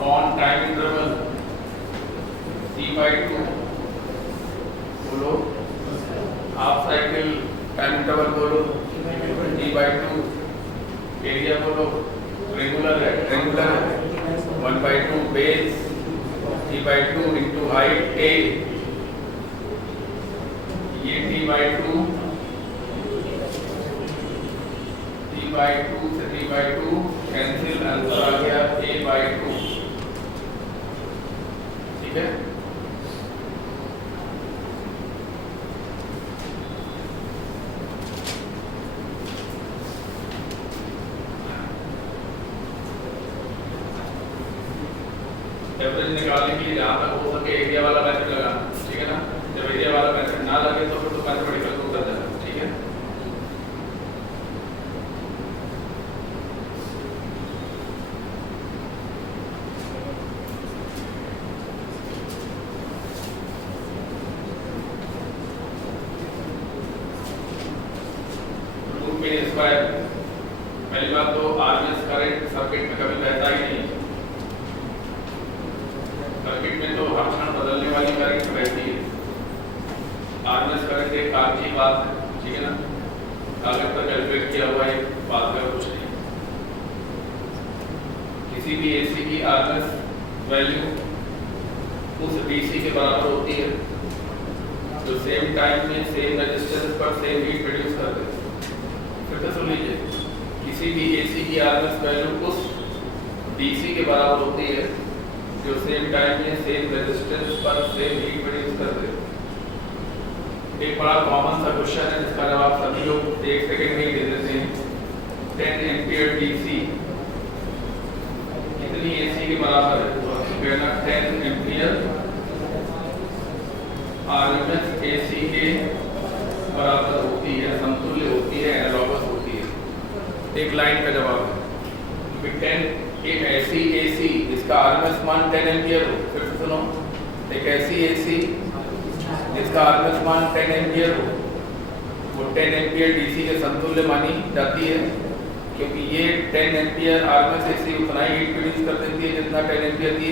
on time interval t/2 बोलो, हाफ साइकिल टाइम इंटरवल बोलो t/2, एरिया बोलो रेगुलर है 1/2 base t/2 into height a, ये t/2 से t/2 कैंसिल, आंसर आ गया a/2। ठीक है, एवरेज निकालने के लिए जहाँ तक हो सके एरिया वाला मेथड लगाना। ठीक है ना, जब एरिया वाला मेथड ना लगे तो फिर तो मैथमेटिकल को उतर जाना। ठीक है, रूट मीन स्क्वायर, पहली बात तो आरएमएस करंट सर्किट में कभी बहता ही नहीं। सर्किट में तो हर क्षण बदलने वाली करंट बहती है। आरएमएस करंट एक कागजी बात है। ठीक है ना, कागज पर कैलकुलेट किया हुआ एक बात का कुछ नहीं। किसी भी एसी की आरएमएस वैल्यू उस डीसी के बराबर होती है जो सेम टाइम में सेम रेजिस्टेंस पर सेम हीट प्रोड्यूस करते हैं। फिर तो सुन लीजिए, किसी भी एसी की आरएमएस वैल्यू उस डीसी के बराबर होती है जो सेम टाइम में सेम रेजिस्टेंस पर सेम हीट प्रोड्यूस करते हैं। एक बड़ा कॉमन सा क्वेश्चन है जिसका जवाब सभी लोग एक सेकंड में ही दे देते हैं। 10 एम्पीयर डीसी कितनी एसी के बराबर है? तो कहना 10 एम्पीयर आरएमएस एसी के बराबर होती है, समतुल्य होती है, एनालॉगस होती है। एक लाइन का जवाब है। 10 एक ऐसी एसी जिसका आरएमएस मान 10 एम्पीयर हो, फिर से सुनो, एक ऐसी एसी जिसका आरएमएस मान 10 एम्पीयर हो, वो 10 एम्पीयर डीसी के समतुल्य मानी जाती है, क्योंकि ये 10 एम्पीयर आरएमएस एसी उतना ही हीट प्रोड्यूस कर देती है जितना 10 एम्पीयर की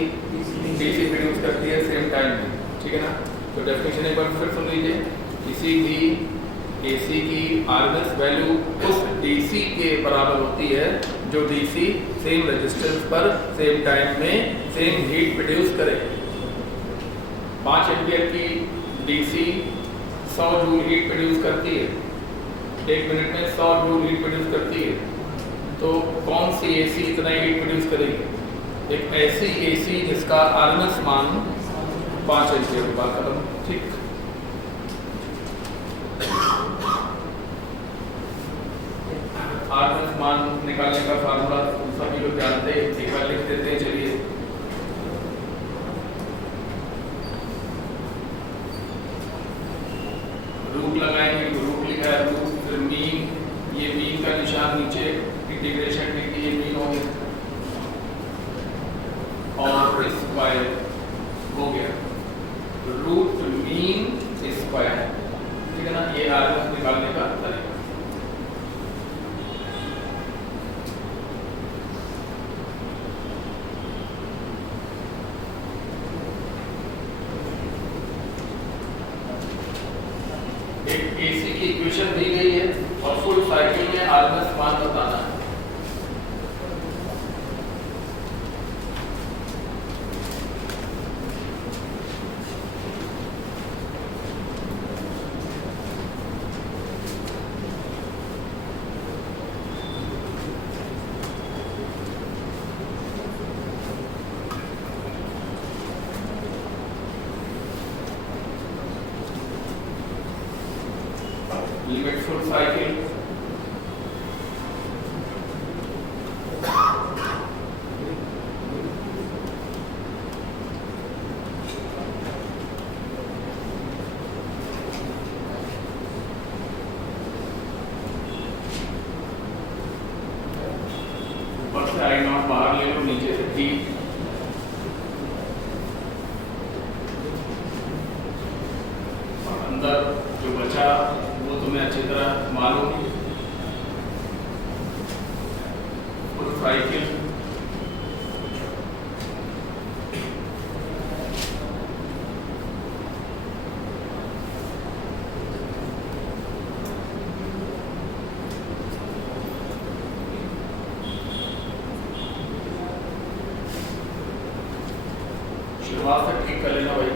डीसी प्रोड्यूस करती है सेम टाइम में। ठीक है ना, तो डेफिनेशन एक बार फिर सुन लीजिए, किसी भी एसी की आरएमएस वैल्यू उस डीसी के बराबर होती है जो डीसी सेम रेजिस्टेंस पर सेम टाइम में सेम हीट प्रोड्यूस करे। 5 एम्पीयर की डीसी 100 जूल हीट प्रोड्यूस करती है, 1 मिनट में 100 जूल हीट प्रोड्यूस करती है। तो कौन सी एसी इतना हीट प्रोड्यूस करेगी? एक ऐसी एसी जिसका आरएमएस मान 5 एम्पीयर की बात करो। ठीक, आरएमएस मान निकालने का फार्मूला सभी लोग जानते हैं, एक बार लिख देते हैं। चलिए, रूट लगाएंगे, रूट लिखा है, रूट फिर मीन, ये मीन का निशान नीचे इंटीग्रेशन के लिए मीन हो गया और स्क्वायर हो गया, रूट मीन स्क्वायर। ठीक है ना, ये आरएमएस निकालने का तरीका। एक एसी की इक्वेशन दी गई है और फुल साइकिल में आरएमएस मान बताना है। लिमिट फुल साइकिल ऊपर से आई नॉट बाहर ले लो, नीचे से टी, और अंदर जो बचा वो तुम्हें अच्छी तरह मालूम। फुल साइकिल शुरुआत से ठीक कर लेना भाई।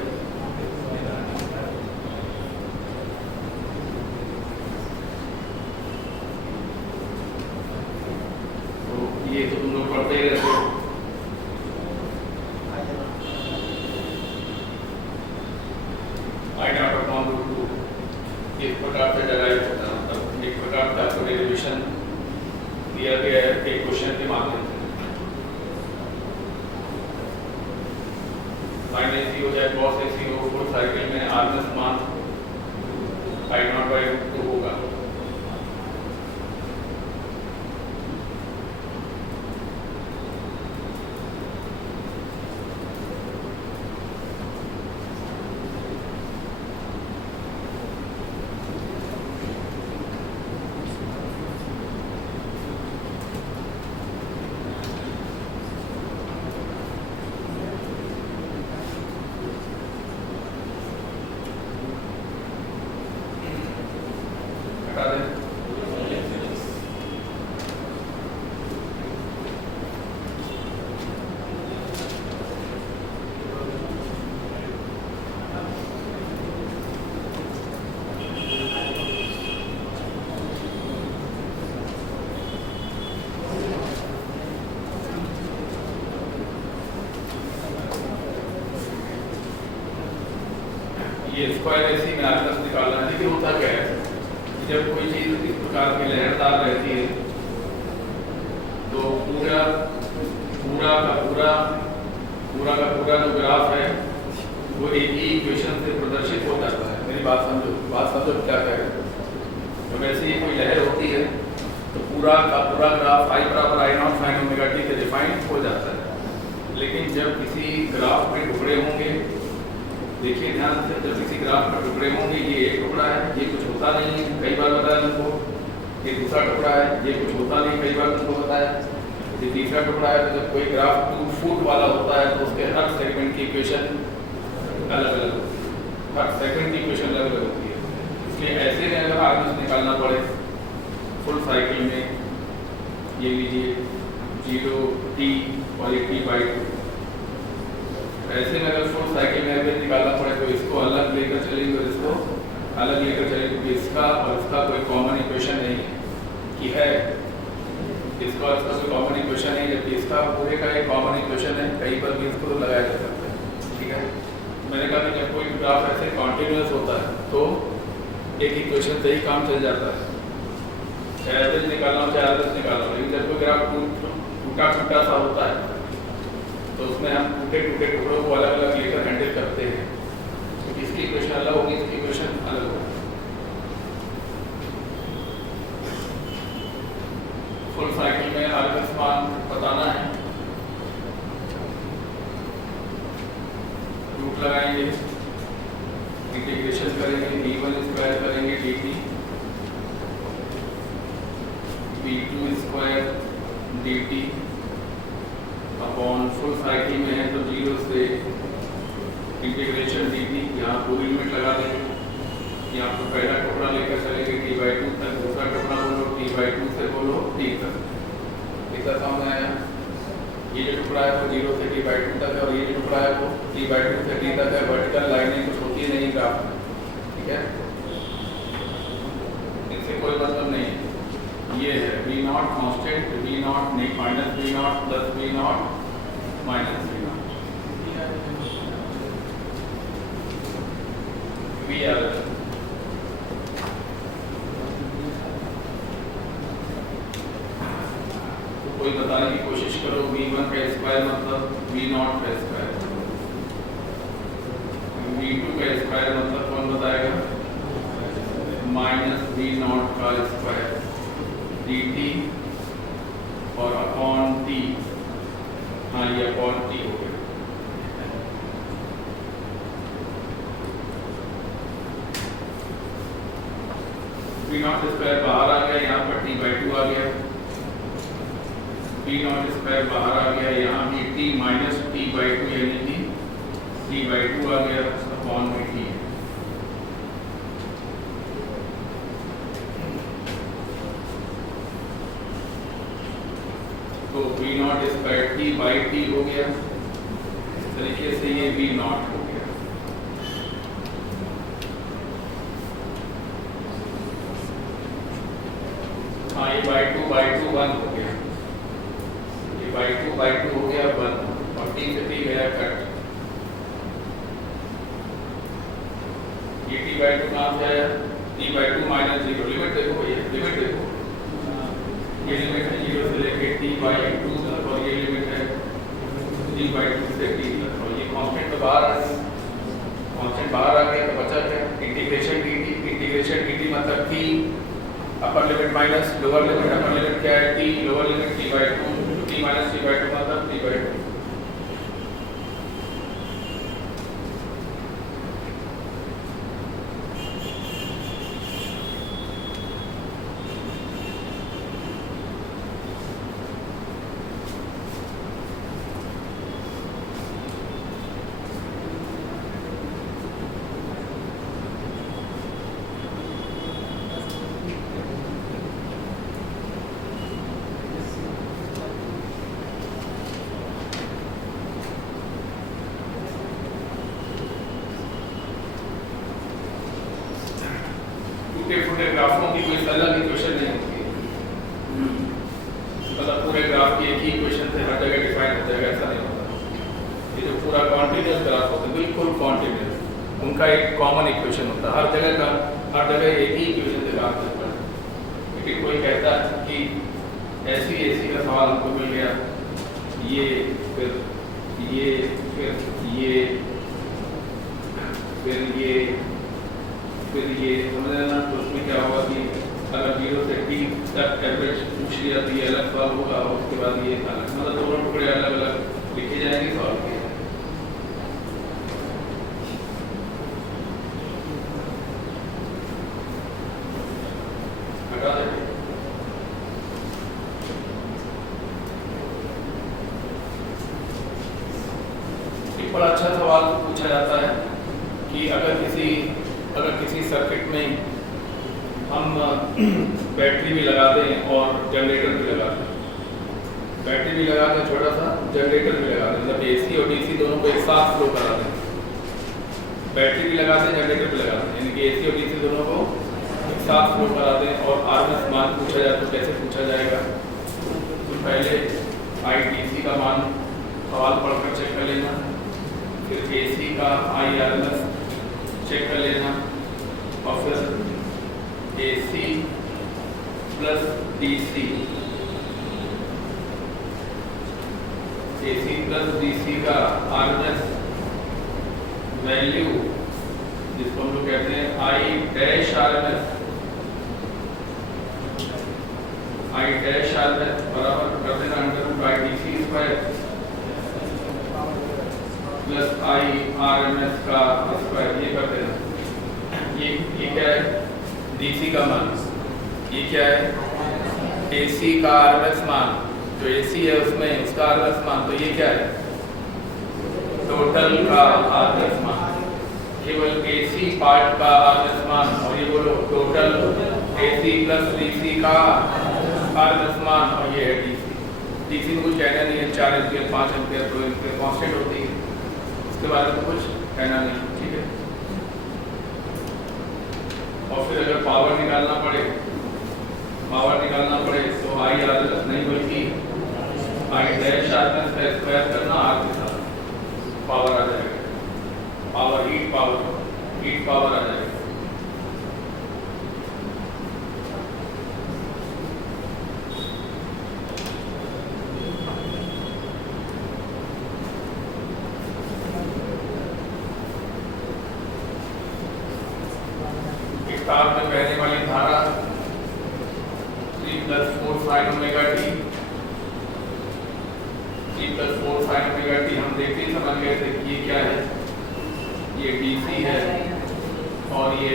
तो ये तो तुम लोग पढ़ते ही रहते हो। आई नॉट अपॉन रूट 2 एक प्रकार से डेराइव होता है, मतलब एक प्रकार का आपको डेरिवेशन दिया गया है एक क्वेश्चन के माध्यम से। साइन AC हो चाहे कॉस AC हो, फुल साइकिल में आरएमएस मान आई नॉट बाई रूट 2 होगा। ये स्क्वायर AC में आरएमएस निकालना है। देखिए होता क्या है, जब कोई चीज इस प्रकार की लहरदार रहती है तो पूरा का पूरा जो ग्राफ है वो एक ही इक्वेशन से प्रदर्शित हो जाता है। मेरी बात समझो क्या कह रहे हैं। तो वैसे ही कोई लहर होती है तो पूरा का पूरा ग्राफ I बराबर I not sine omega T से डिफाइन हो जाता है। लेकिन जब किसी ग्राफ में टुकड़े होंगे, देखिए ध्यान से, जब किसी ग्राफ में टुकड़े होंगे, ये एक टुकड़ा है, ये कुछ होता नहीं है, कई बार बताया तुमको। ये दूसरा टुकड़ा है, ये कुछ होता नहीं, कई बार तुमको बताया। ये तीसरा टुकड़ा है, तो जब कोई ग्राफ 2 फुट वाला होता है तो उसके हर सेगमेंट की इक्वेशन अलग अलग होती है, हर सेगमेंट की इक्वेशन अलग अलग होती है। इसलिए ऐसे में अगर आरएमएस निकालना पड़े फुल साइकिल में, ये लीजिए 0t और ये t/2, ऐसे में अगर फुल साइकिल में एवरेज निकालना पड़े तो इसको अलग लेकर चलेंगे और इसको अलग लेकर चलेंगे, क्योंकि इसका और इसका कोई कॉमन इक्वेशन नहीं है कि है, इसका और इसका कोई कॉमन इक्वेशन नहीं, जबकि इसका पूरे का एक कॉमन इक्वेशन है। कहीं पर भी इसको लगाया जा सकता है। ठीक है, मैंने कहा कि जब कोई ग्राफ ऐसे कॉन्टिन्यूस होता है तो एक इक्वेशन से ही काम चल जाता है, चाहे एवरेज निकालना हो चाहे एवरेज निकालना हो। लेकिन जब कोई ग्राफ टूटा सा होता है तो उसमें हम टूटे टुकड़ों को अलग अलग लेकर हैंडल करते हैं, क्योंकि इसकी इक्वेशन अलग होगी, इसकी इक्वेशन अलग होगी। फुल साइकिल में आरएमएस मान बताना है, रूट लगाएंगे, इंटीग्रेशन करेंगे, v1 स्क्वायर करेंगे dt, v2 square dt upon full cycle में है तो 0 से इंटीग्रेशन dt, यहाँ पूरी लिमिट लगा देंगे। यहाँ पर पहला टुकड़ा लेकर चलेंगे t/2 तक, दूसरा टुकड़ा बोलो t/2 से बोलो t तक। इतना समझ आया? ये जो टुकड़ा है वो 0 से t/2 तक है और ये जो टुकड़ा है वो t/2 से t तक है। वर्टिकल लाइनें कुछ होती है नहीं ग्राफ में, ठीक है, इससे कोई मतलब नहीं है। ये है v0 कांस्टेंट, v0 नहीं minus v0 plus v0 minus v0, v आ रहा है। तो कोई बताने की कोशिश करो, v1 का स्क्वायर मतलब v0 का स्क्वायर, v2 का स्क्वायर मतलब कौन बताएगा, माइनस v0 का स्क्वायर dt और अपॉन t, हाँ ये अपॉन t हो गया। v0 स्क्वायर बाहर आ गया, यहाँ पर t/2 आ गया, v0 स्क्वायर बाहर आ गया, यहाँ भी t माइनस t/2 यानी कि t/2 आ गया अपॉन में t। तो v0 स्क्वायर t/t हो गया तरीके से ये V नॉट हो गया। हाँ, ये बाई टू 1 हो गया, ये बाई टू हो गया 1 और T से T गया कट। ये T बाई टू कहाँ से आया? T by two minus 0। Limit देखो, ये लिमिट देखो, ये लिमिट है 0 से लेके T बाई टू तक और ये लिमिट है T बाई टू से T तक और ये कांस्टेंट तो बाहर आ गया, कांस्टेंट बाहर आ गया तो बचा क्या? इंटीग्रेशन dt मतलब T upper limit minus lower limit, upper limit क्या है? T, lower limit T by two, T minus T by two मतलब T बाई टू। टूटे-फूटे ग्राफों की कोई अलग इक्वेशन नहीं होती है, मतलब पूरे ग्राफ की एक ही इक्वेशन से हर जगह डिफाइन हो जाएगा, ऐसा नहीं होता। ये जो पूरा कॉन्टिन्यूअस ग्राफ होता है, बिल्कुल कॉन्टिन्यूअस, उनका एक कॉमन इक्वेशन होता है, हर जगह एक ही इक्वेशन से काम करता है। लेकिन कोई कहता है कि ऐसी का सवाल हमको मिल गया, ये फिर ये समझ लेना। तो उसमें क्या होगा कि अगर 0 से T तक एवरेज पूछ लिया तो ये अलग सॉल्व होगा और उसके बाद ये अलग, मतलब दोनों टुकड़े अलग अलग लिखे जाएंगे, सॉल्व किए जाएंगे। हटा देंगे। एक बड़ा अच्छा सवाल पूछा जाता है कि अगर किसी सर्किट में हम बैटरी भी लगा दें और जनरेटर भी लगा दें, बैटरी भी लगा दें छोटा सा, जनरेटर भी लगा दें, मतलब AC और DC दोनों को एक साथ फ्लो करा दें, बैटरी भी लगा दें, जनरेटर भी लगा दें, यानी कि AC और DC दोनों को एक साथ फ्लो करा दें और RMS मान पूछा जाए तो कैसे पूछा जाएगा? तो पहले IDC का मान सवाल पढ़कर चेक कर लेना, फिर AC का IRMS चेक कर लेना और फिर AC plus DC, AC plus DC का RMS वैल्यू जिसको हम लोग कहते हैं I डैश RMS बराबर कर देना under by DC square plus IRMS का स्क्वायर, ये कर देना। ये क्या है? DC का मान, ये क्या है? AC का RMS मान, जो AC है उसमें उसका RMS मान, तो ये क्या है? टोटल का RMS मान, केवल AC पार्ट का RMS मान, और ये बोलो टोटल AC प्लस DC का RMS मान, और ये है DC में कुछ कहना नहीं है, 4 एम्पियर 5 एम्पियर 2 एम्पियर कांस्टेंट होती है, उसके बारे में कुछ कहना नहीं, ठीक है। और फिर अगर पावर निकालना पड़े तो IRMS नहीं बल्कि I डैश RMS का स्क्वायर करना R के साथ, पावर आ जाएगा, हीट पावर आ जाएगा। तार में बहने वाली धारा 3 + 4 sin ओमेगा t, हम देखते ही समझ गए थे कि ये क्या है, ये DC है और ये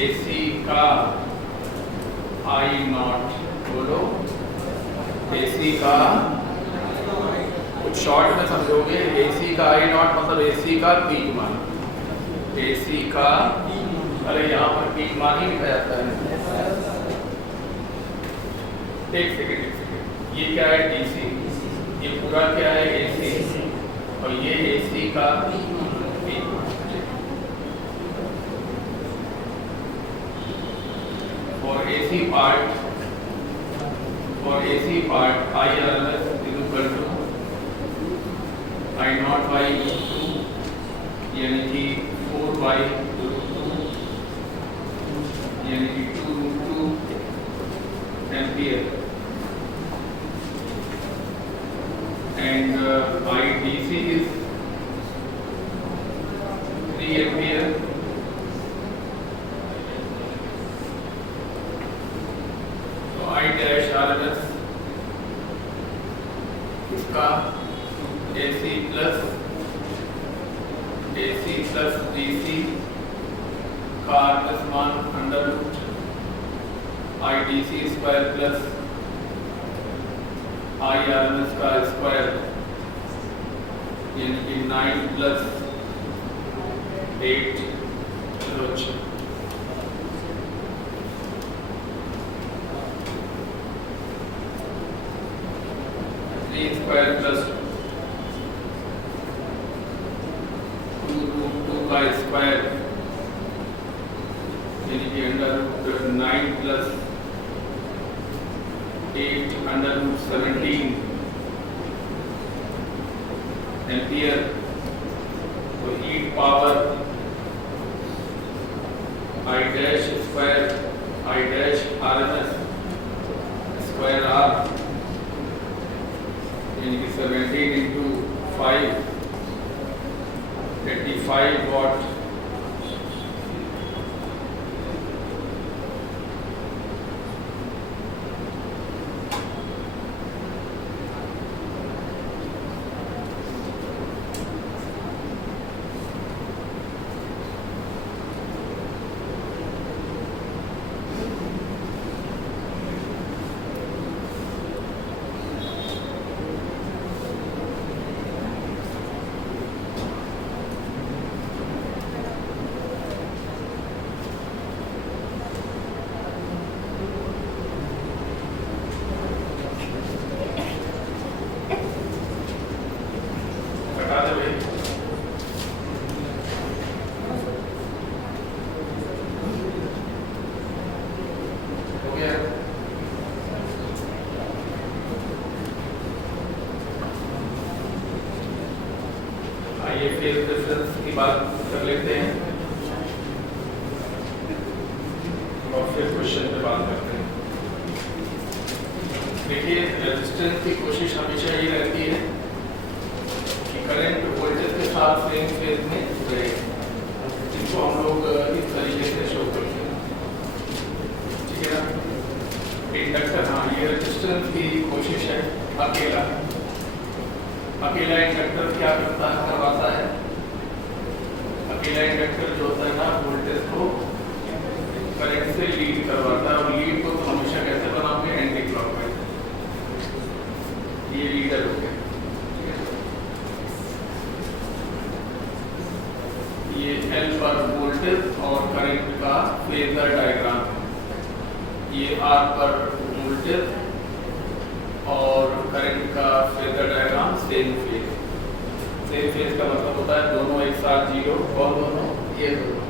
AC का I नॉट, बोलो AC का, कुछ शॉर्ट में समझोगे, AC का I नॉट मतलब AC का पीक मान, AC का, अरे यहाँ पर पीक मान ही लिखा जाता है। एक सेकेंड, ये क्या है? DC, ये पूरा क्या है AC और ये AC का और AC part IRMS is equal to I naught by E2 यानी कि 4 by √2 यानी कि 2√2 ampere and IDC is 3 ampere. So I dash RMS इसका AC plus DC का RMS मान under root IDC square plus IRMS का स्क्वायर यानी कि 9 प्लस 8 3 स्क्वायर प्लस 2√2 का स्क्वायर यानी कि under root 9 plus 8 under root 17 ampere. तो ई power I dash square I dash RMS square R यानी कि 17 into 5 85 watt फेज डिफरेंस की बात कर लेते हैं और फिर क्वेश्चन पे बात करते हैं। देखिए रेजिस्टेंस की कोशिश हमेशा ये रहती है कि करंट वोल्टेज के साथ सेम फेज में रहे, जिसको हम लोग इस तरीके से शो करते हैं, ठीक है ना। इंडक्टर, हाँ, ये रेजिस्टेंस की कोशिश है। अकेला इंडक्टर क्या करवाता है? अकेला इंडक्टर जो होता है ना, वोल्टेज को करंट से लीड करवाता है, और लीड को तो हमेशा कैसे बनाओगे? Anti clockwise. ये लीडर हो गया, ये L पर वोल्टेज और करंट का फेजर डायग्राम है। ये R पर वोल्टेज और करंट का phasor diagram same phase. Same phase का मतलब होता है दोनों एक साथ जीरो, और दोनों ये दोनों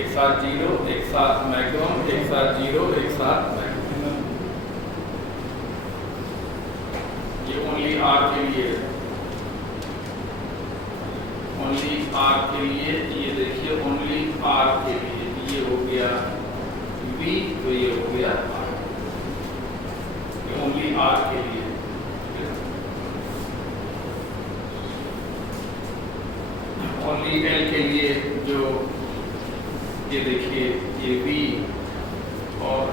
एक साथ जीरो, एक साथ मैक्सिमम, एक साथ जीरो, एक साथ मैक्सिमम। ये ओनली R के लिए है, ओनली R के लिए। ये देखिए ओनली R के लिए, ये हो गया V, तो ये हो गया R, ये ओनली R के लिए। ओनली L के लिए जो ये देखिए ये V और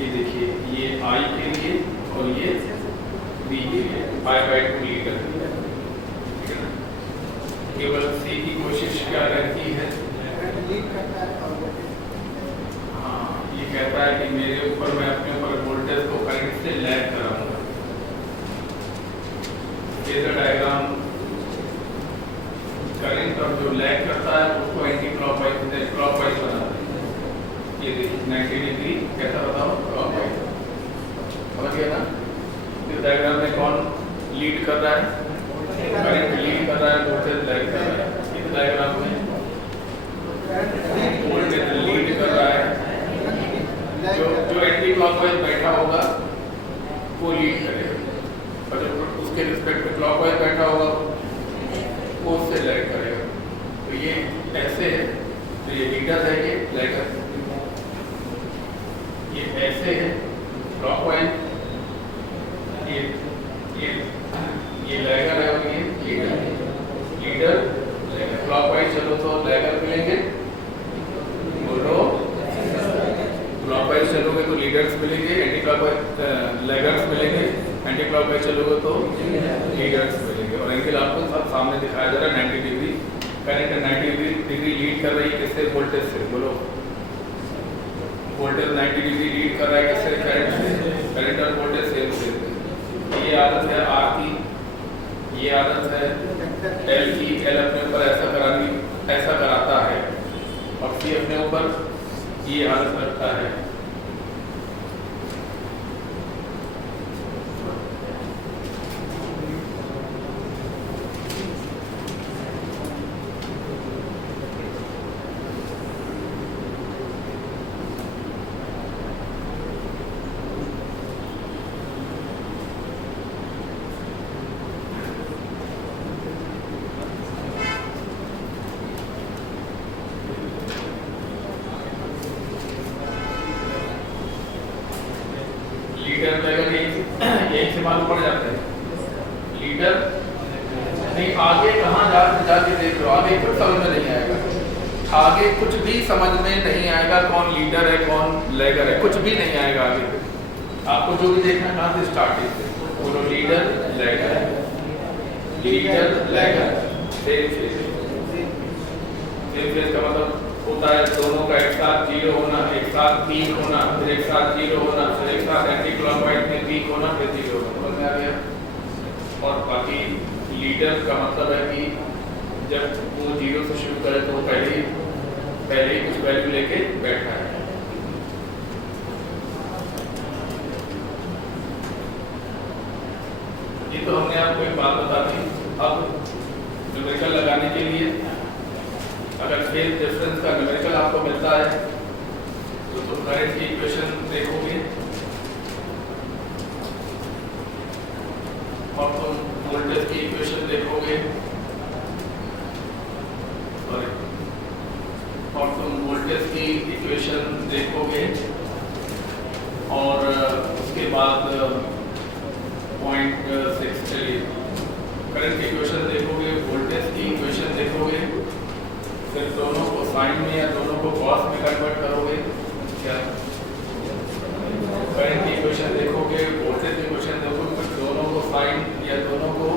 ये देखिए ये I के लिए और ये V के लिए, I/2 लीटर, ठीक है ना। केवल सी की कोशिश क्या रहती है, हाँ ये कहता है कि मेरे ऊपर, मैं अपने ऊपर वोल्टेज को करंट से लैग कराऊंगा। फेजर डायग्राम करंट और जो लैग करता है उसको एंटी क्लॉकवाइज बनाता है। ये देखिए 90 डिग्री कैसा बताओ, क्लॉकवाइज, समझ गया ना। इस डायग्राम में कौन लीड कर रहा है, करंट लीड कर रहा है, वोल्टेज लैग कर रहा है। इस डायग्राम में वोल्टेज लीड कर रहा है, जो एंटी क्लॉकवाइज बैठा होगा वो लीड करेगा, और जो उसके रिस्पेक्ट में क्लॉकवाइज बैठा होगा वो उससे लैग करेगा। तो ये ऐसे है, तो ये लीडर है, ये लैगर, ये ऐसे है क्लॉकवाइज, ये लैगर है और ये लीडर लैगर। क्लॉकवाइज चलो तो लैगर मिलेंगे, बोलो क्लॉकवाइज चलोगे तो लीडर्स मिलेंगे, एंटी क्लॉकवाइज लैगर्स मिलेंगे, एंटी क्लॉकवाइज चलोगे तो लीडर्स मिलेंगे। और एंगल आपको सब सामने दिखाया जा रहा है 90 डिग्री, करंट 90 डिग्री लीड कर रही है किससे, वोल्टेज से, बोलो वोल्टेज 90 डिग्री लीड कर रहा है किससे, करंट से, करंट और वोल्टेज सेम से। ये आदत है आर की, ये आदत है एल की, एल अपने ऊपर ऐसा कराता है, और सी अपने ऊपर ये आदत रखता है। लीडर लैगर यही से मालूम पड़ जाता है। लीडर नहीं, आगे कहाँ जाके देख लो, आगे कुछ समझ में नहीं आएगा, आगे कुछ भी समझ में नहीं आएगा, कौन लीडर है कौन लैगर है, कुछ भी नहीं आएगा आगे। आपको जो भी देखना कहाँ से स्टार्टिंग से, बोलो लीडर लैगर, लीडर लैगर, सेम फेज का मतलब होता है दोनों का एक साथ जीरो होना, एक साथ पीक होना, फिर एक साथ जीरो होना, फिर एक साथ एंटी क्लॉकवाइज में पीक होना, फिर जीरो होना, समझ में आ गया। और बाकी लीडर का मतलब है कि जब वो जीरो से शुरू करे तो वो पहले ही कुछ वैल्यू लेके बैठा है। ये तो हमने आपको एक बात बता दी। अब न्यूमेरिकल लगाने के लिए अगर फेज डिफरेंस का न्यूमेरिकल आपको मिलता है तो करंट की इक्वेशन देखोगे और तुम वोल्टेज की इक्वेशन देखोगे, और तुम वोल्टेज की इक्वेशन देखोगे, और उसके बाद 0.6 चलिए करंट की इक्वेशन देखोगे, वोल्टेज की इक्वेशन देखोगे, फिर दोनों को साइन में या दोनों को कॉस में कन्वर्ट करोगे, क्या करंट की इक्वेशन देखोगे, वोल्टेज की इक्वेशन देखोगे, फिर दोनों को साइन या दोनों को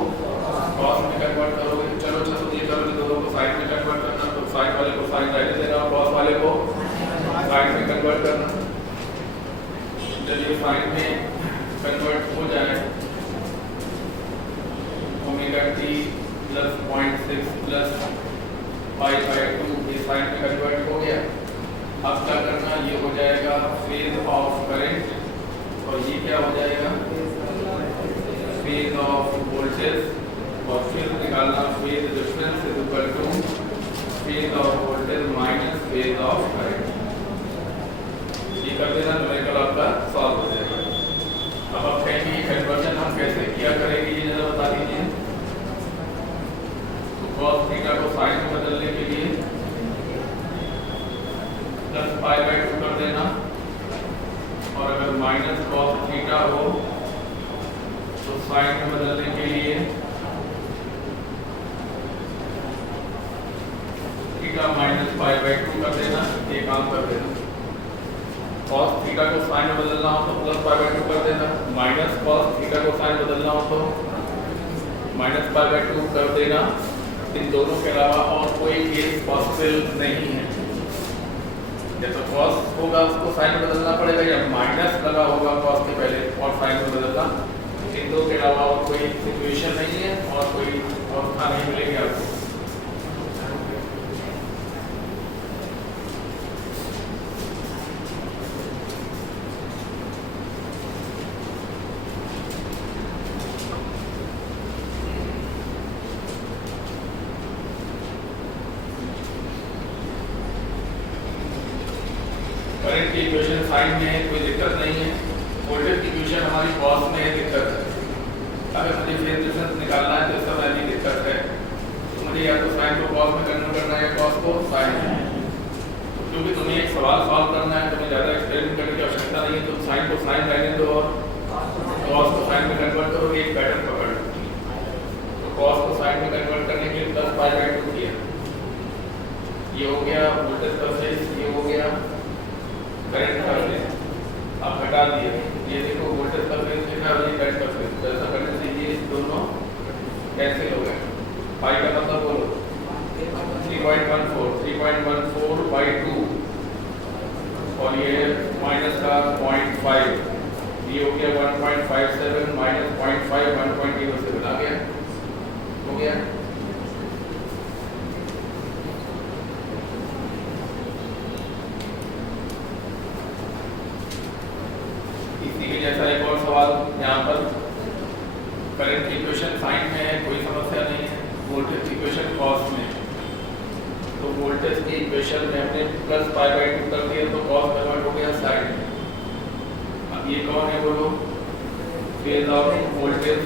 कॉस में कन्वर्ट करोगे। चलो ये करोगे, दोनों को साइन में कन्वर्ट करना, तो साइन वाले को साइन रहने देना, कॉस वाले को साइन में कन्वर्ट करना। जब ये साइन में कन्वर्ट हो जाए, ओमेगा टी प्लस 0.6 प्लस π/2 ये साइन में कन्वर्ट हो गया। अब क्या करना, ये हो जाएगा फेज ऑफ करंट, और ये क्या हो जाएगा, फेज ऑफ वोल्टेज, और फिर निकालना phase difference is equal two phase of voltage minus phase of current. ये कर देना, न्यूमेरिकल आपका सॉल्व हो जाएगा। अब आप कहेंगे ये कन्वर्जन हम कैसे किया करेंगे, ये जरा बता दीजिए। cos थीटा को साइन में बदलने के लिए प्लस π/2 कर देना, और अगर माइनस cos थीटा हो तो साइन में बदलने के लिए थीटा माइनस π/2 कर देना, ये काम कर देना। cos थीटा को साइन में बदलना हो तो प्लस π/2 कर देना, माइनस cos थीटा को साइन बदलना हो तो माइनस π/2 कर देना, इन दोनों के अलावा और कोई केस पॉसिबल नहीं है। जब तो कॉस होगा उसको साइन में बदलना पड़ेगा, या माइनस लगा होगा कॉस के पहले और साइन में बदलना। इन दो के अलावा और कोई सिचुएशन नहीं है और कोई अवस्था नहीं मिलेगी आपको। करंट की इक्वेशन साइन में है, कोई दिक्कत नहीं है। वोल्टेज की इक्वेशन हमारी कॉस में है, दिक्कत है। अगर मुझे फेज डिफरेंस निकालना है तो इस समय भी दिक्कत है, तो मुझे या तो साइन को कॉस में कन्वर्ट करना है या कॉस को साइन में। तो क्योंकि तुम्हें एक सवाल सॉल्व करना है, तुम्हें ज़्यादा एक्सपेरिमेंट करने की आवश्यकता नहीं है। तुम साइन को साइन रहने दो और कॉस को साइन में कन्वर्ट करोगे, एक पैटर्न पकड़ लो। तो कॉस को साइन में कन्वर्ट करने के लिए प्लस पाई बाई 2 किया, ये हो गया वोल्टेज का फेज, ये हो गया करंट का फेज। आप हटा दिए, ये देखो वोल्टेज का फेज लिखा है, ये करंट का फेज। तो ऐसा करने से ये दोनों कैंसिल हो गए। पाई का मतलब बोलो 3.14 बाई 2 और ये माइनस का 0.5, ये हो गया 1.57 माइनस 0.5 1.07 आ गया, हो गया। जैसा एक और सवाल यहाँ पर, करंट की इक्वेशन साइन में है, कोई समस्या नहीं है। वोल्टेज की इक्वेशन कॉस में, तो वोल्टेज की इक्वेशन में हमने प्लस पाई बाई 2 कर दिया तो कॉस कन्वर्ट हो गया साइन में। अब ये कौन है बोलो, फेज ऑफ वोल्टेज।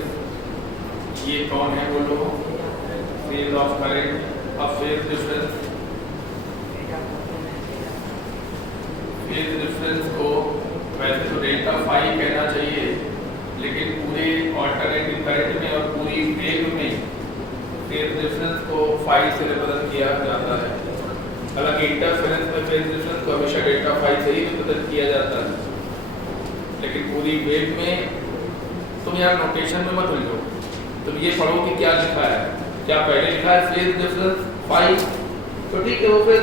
ये कौन है बोलो, फेज ऑफ करंट। अब फेज डिफरेंस, फेज डिफरेंस को वैसे तो डेल्टा फाई कहना चाहिए, लेकिन पूरे ऑल्टरनेटिव करंट में और पूरी वेव में फेज डिफरेंस को फाई से रिप्रेजेंट किया जाता है। हालांकि इंटरफेरेंस में फेज डिफरेंस को हमेशा डेल्टा फाई से ही रिप्रेजेंट किया जाता है, लेकिन पूरी वेव में तुम यार नोटेशन में मत उलझो। तुम ये पढ़ो कि क्या लिखा है। क्या पहले लिखा है फेज डिफरेंस फाई, तो ठीक है वो फेज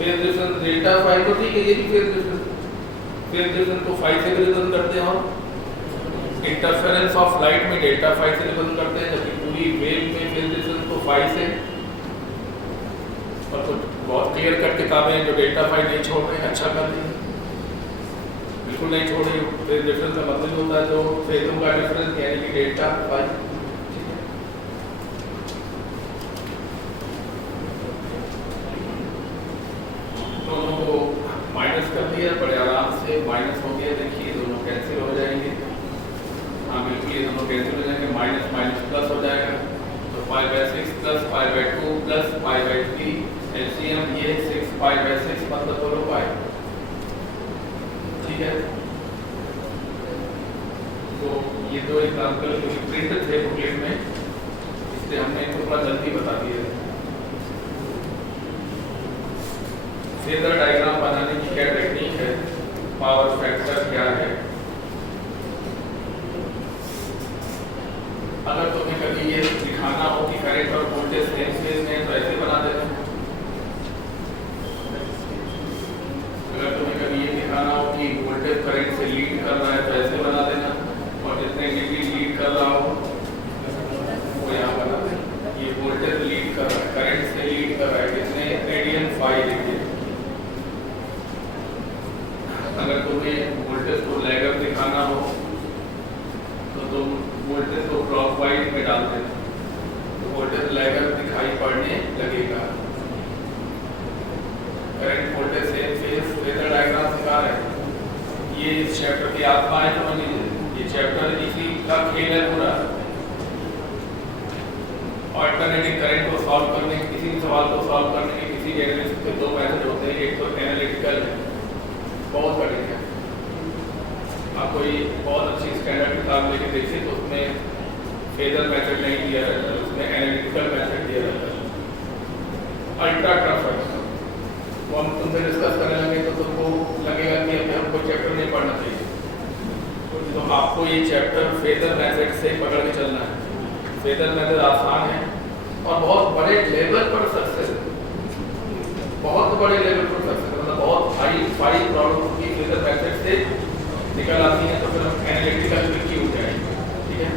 डिफरेंस डेल्टा फाई, तो ठीक है ये भी फेज डिफरेंस। फेज डिफरेंस को फाई से रिप्रेजेंट करते हैं और इंटरफेरेंस ऑफ लाइट में डेल्टा फाई से रिप्रेजेंट करते हैं, जबकि पूरी वेव में फेज डिफरेंस को फाई से। और तो बहुत क्लियर कट किताबें जो डेल्टा फाई नहीं छोड़ रहे हैं, अच्छा कर रही है, बिल्कुल नहीं छोड़ रही। फेज डिफरेंस का मतलब होता है तो फेजों का डिफरेंस यानी कि डेल्टा फाई। दोनों को माइनस कर दिया, बड़े आराम से माइनस हो गया। देखिए दोनों कैंसिल हो जाएंगे। हाँ बिल्कुल ये दोनों कैंसिल हो जाएंगे, माइनस माइनस प्लस हो जाएगा। तो pi by 6 plus pi by 2 plus pi by 3, LCM ये 6 पाई बाई 6 मतलब बोलो पाई, ठीक है। तो ये दो एग्जाम्पल प्रिंट थे बुकलेट में, इसलिए हमने इनको थोड़ा जल्दी बता दिया। फेजर डायग्राम बनाने की क्या टेक्निक है, पावर फैक्टर क्या है। अगर तुम्हें कभी ये दिखाना हो कि करंट और वोल्टेज सेम फेज में तो ऐसे बना देना। अगर तुम्हें कभी ये दिखाना हो कि वोल्टेज करंट से लीड कर रहा है तो ऐसे बना देना, और जितने डिग्री लीड कर रहा हो वो यहाँ बना देना। ये वोल्टेज लीड कर रहा है, करंट से लीड कर रहा है, कितने रेडियन फाई देखिए। अगर तुम्हें वोल्टेज को लैगर दिखाना हो तो तुम वोल्टेज को क्लॉकवाइज में डाल देना, तो वोल्टेज लैगर दिखाई पड़ने लगेगा। Current voltage same phase phasor diagram सिखा रहे हैं। ये इस चैप्टर की आत्मा है, समझ लीजिए। ये चैप्टर इसी का खेल है पूरा। ऑल्टरनेटिव करंट को सॉल्व करने, किसी भी सवाल को सॉल्व करने के किसी एनालिसिस के दो मेथड होते हैं। एक तो एनालिटिकल है, बहुत कठिन है। आप कोई बहुत अच्छी स्टैंडर्ड किताब लेके देखिए तो उसमें फेजर मेथड नहीं दिया रहता है, उसमें एनालिटिकल मेथड दिया रहता है। अल्ट्रा टफ है, वो हम तुमसे डिस्कस करने लगे तो तुमको लगेगा कि अभी हमको चैप्टर नहीं पढ़ना चाहिए। तो आपको ये चैप्टर फेजर मेथड से पकड़ के चलना है। फेजर मेथड आसान है और बहुत बड़े लेवल पर सक्सेस, बहुत बड़े लेवल पर सक्सेस, मतलब बहुत हाई प्रॉब्लम की फिल्टर मेथड से निकल आती है, तो फिर हम एनालिटिकल ट्रिकी हो जाएंगे। ठीक है,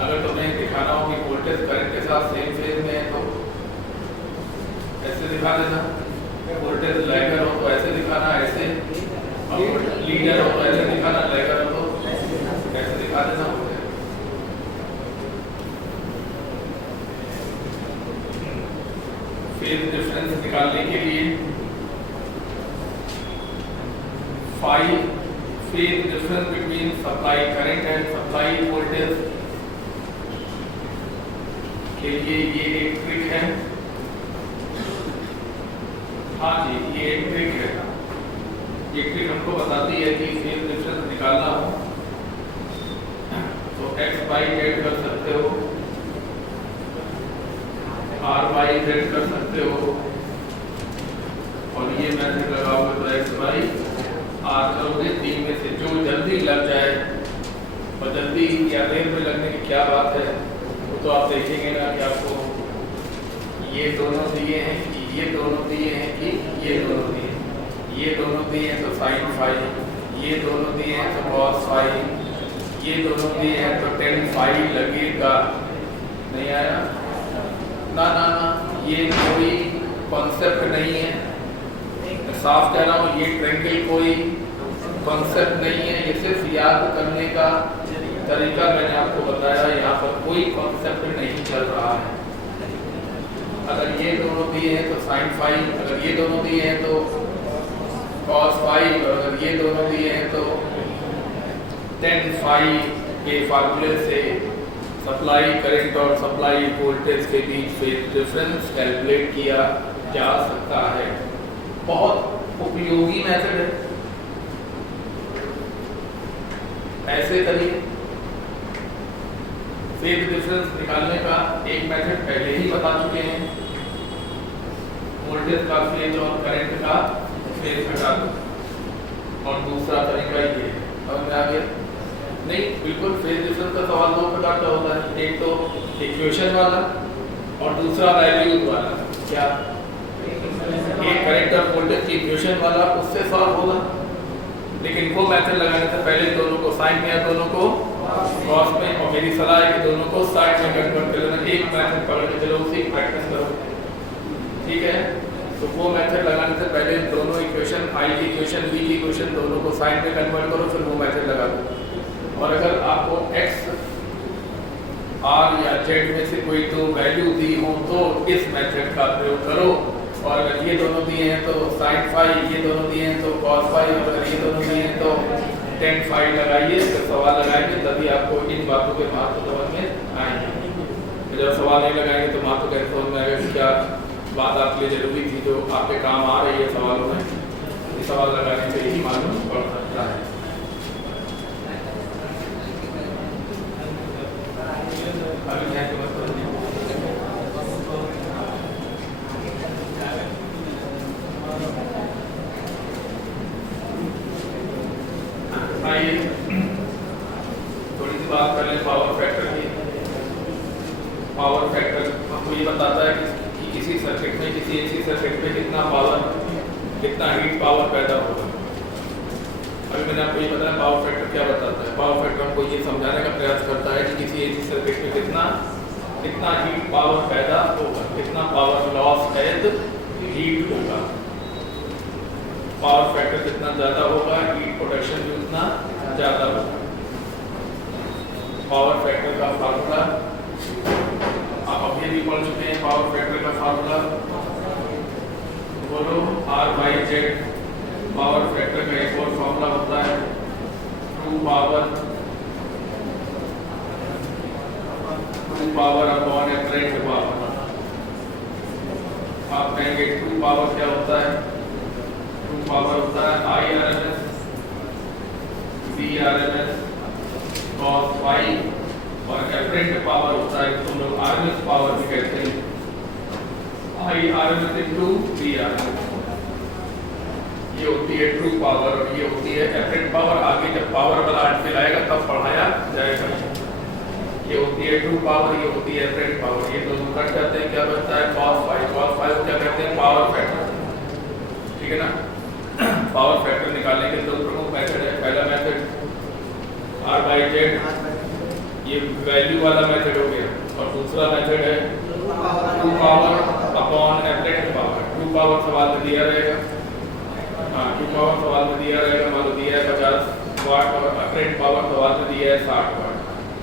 अगर तुम्हें दिखाना हो कि वोल्टेज करंट के साथ सेम फेज में है तो ऐसे दिखा देना, वोल्टेज लैगर हो तो ऐसे दिखाना, ऐसे, और लीडर हो तो ऐसे दिखाना, लैगर हो तो ऐसे दिखा देना। फेज डिफरेंस निकालने के लिए phase difference between supply current and supply voltage के लिए ये एक ट्रिक है। हाँ जी, ये एक ट्रिक है। ये ट्रिक हमको बताती है कि फेज डिफरेंस निकालना हो तो x बाई जेड कर सकते हो, r बाई जेड कर सकते हो, और ये मैथड लगाओगे तो x बाई r करोगे। तीन में से जो जल्दी लग जाए, और जल्दी या देर में लगने की क्या बात है, वो तो आप देखेंगे ना कि आपको ये दोनों दिए हैं कि ये दोनों दिए हैं कि ये दोनों दिए हैं, ये दोनों दिए हैं तो साइन फाई, ये दोनों दिए हैं तो कॉस फाई, ये दोनों दिए हैं तो टेन फाई लगेगा। नहीं आया ना ना ना, ये कोई कॉन्सेप्ट नहीं है, मैं साफ कह रहा हूँ, ये ट्रेंगल कोई कॉन्सेप्ट नहीं है, ये सिर्फ याद करने का तरीका मैंने आपको बताया। यहाँ पर कोई कॉन्सेप्ट नहीं चल रहा है। अगर ये दोनों दिए हैं तो साइन फाई, अगर ये दोनों दिए हैं तो कॉस फाई, और अगर ये दोनों दिए हैं तो टेन फाई के फार्मूले से सप्लाई करंट और सप्लाई वोल्टेज के बीच फेज डिफरेंस कैलकुलेट किया जा सकता है। बहुत उपयोगी मेथड है, ऐसे करिए। फेज डिफरेंस निकालने का एक मेथड पहले ही बता चुके हैं, वोल्टेज का फेज और करंट का फेज घटा दो, और दूसरा तरीका ये समझ में आ गया? नहीं, बिल्कुल। फेज डिफरेंस का सवाल दो प्रकार का होता है, एक तो इक्वेशन वाला और दूसरा वैल्यूज वाला। क्या एक करंट और वोल्टेज की इक्वेशन वाला, उससे सॉल्व होगा, लेकिन वो मेथड लगाने से पहले दोनों को साइन में या दोनों को कॉस में, और मेरी सलाह है कि दोनों को साइन में कन्वर्ट कर लेना। एक मेथड पकड़ के चलो, उसी प्रैक्टिस करो। ठीक है, तो वो मेथड लगाने से पहले दोनों इक्वेशन, आई की इक्वेशन, वी की इक्वेशन, दोनों को साइन में कन्वर्ट करो, फिर वो मेथड लगा दो। और अगर आपको x, r या z में से कोई दो वैल्यू दी हो तो इस मेथड का प्रयोग करो, और अगर ये दोनों दिए हैं तो साइन फाई, ये दोनों दिए हैं तो कॉस फाई, और अगर ये दोनों दिए हैं तो टेन फाई लगाइए, फिर सवाल लगाएंगे, तभी आपको इन बातों के महत्व समझ में आएंगे। जब सवाल नहीं लगाएंगे तो महत्व कैसे समझ में आएगा कि क्या बात आपके लिए जरूरी थी जो आपके काम आ रही है सवालों में। ये सवाल लगाने से ही मालूम पड़ सकता है। अभी मैं आइए थोड़ी सी बात कर लें पावर फैक्टर की। पावर फैक्टर हमको ये बताता है कि किसी सर्किट में, किसी एसी सर्किट में कितना पावर, कितना हीट पावर पैदा होगा। अभी मैंने आपको ये बताया पावर फैक्टर क्या बताता है। पावर फैक्टर हमको ये समझाने का प्रयास करता है कि किसी एसी सर्किट में कितना हीट पावर पैदा होगा, कितना पावर लॉस एज हीट होगा। पावर फैक्टर जितना ज़्यादा होगा, हीट प्रोडक्शन भी उतना ज़्यादा होगा। पावर फैक्टर का फार्मूला आप अभी भी पढ़ चुके हैं। पावर फैक्टर का फार्मूला बोलो, R by Z. Power factor का एक और फार्मूला होता है true power upon apparent power. आप कहेंगे टू पावर क्या होता है? टू पावर होता है IRMS, CRMS, cos फाई, और एपरेंट पावर होता है तो लोग RMS पावर भी कहते हैं, IRMS इंटू CRMS। ये होती है ट्रू पावर और ये होती है एपरेंट पावर। आगे जब पावर वाला आर्टिकल आएगा तब पढ़ाया जाएगा। ये होती है 2 पावर, ये होती है एवरेज पावर, ये दोनों कट जाते हैं, क्या बचता है cos 5। cos 5 क्या कहते हैं पावर फैक्टर, ठीक है ना। पावर फैक्टर निकालने के दो प्रमुख मेथड है। पहला मेथड r/z, ये वैल्यू वाला मेथड हो गया, और दूसरा मेथड है 2 power upon average power. 2 power सवाल में दिया रहेगा, हाँ 2 पावर सवाल में दिया रहेगा, मान लो दिया है 50 वाट और एवरेज पावर सवाल में दिया है 60 वाट।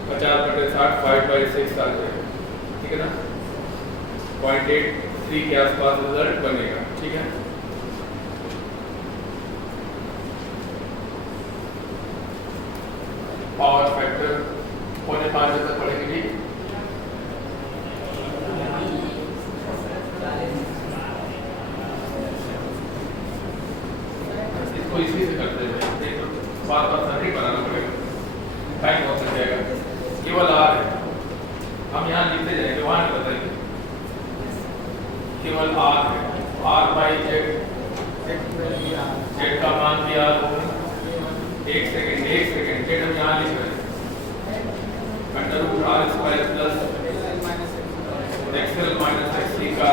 50/60 5/6 आ जाएगा, ठीक है ना। 0.83 के आसपास रिजल्ट बनेगा, ठीक है। पावर फैक्टर 4.5 तक पढ़ेंगे, ठीक। इसको इसी से करते हैं, बार बार सर्किट बनाना पड़ेगा, टाइम बहुत लग जाएगा। केवल आर है, हम यहाँ लिखते जाएंगे, वहाँ नहीं बताएंगे। केवल आर है, r/z, z का मान भी आर होगा। एक सेकंड z हम यहाँ लिख रहे हैं √r² plus xl minus xc का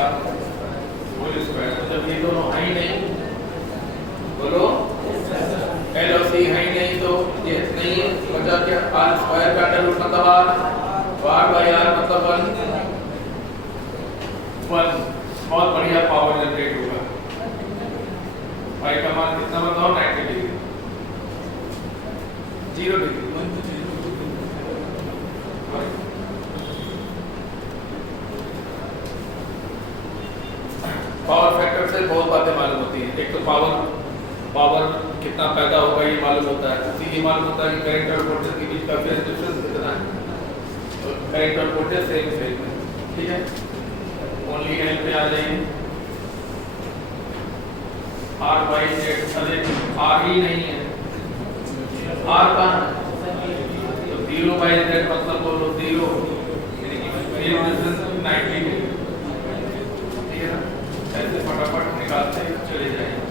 होल स्क्वायर। तो जब ये दोनों है ही नहीं, बोलो L और C है ही नहीं, तो ये नहीं है, बचा क्या r² का √ मतलब r/r मतलब 1। बहुत बढ़िया पावर जनरेट होगा। भाई का मान कितना बताओ, 90 डिग्री, 0 डिग्री। पावर फैक्टर से बहुत बातें मालूम होती हैं। एक तो पावर कितना पैदा होगा ये मालूम होता है, ये मालूम होता है कि करंट और वोल्टेज के बीच का फेज डिफरेंस कितना है, तो करंट और वोल्टेज सेम फेज में, ठीक है। ओनली एल पे आ जाइए, r/z, अरे r ही नहीं है, r का तो 0/z मतलब बोलो 0, यानी कि फेज डिफरेंस 90 डिग्री, ठीक है ना। ऐसे फटाफट निकालते चले जाएंगे।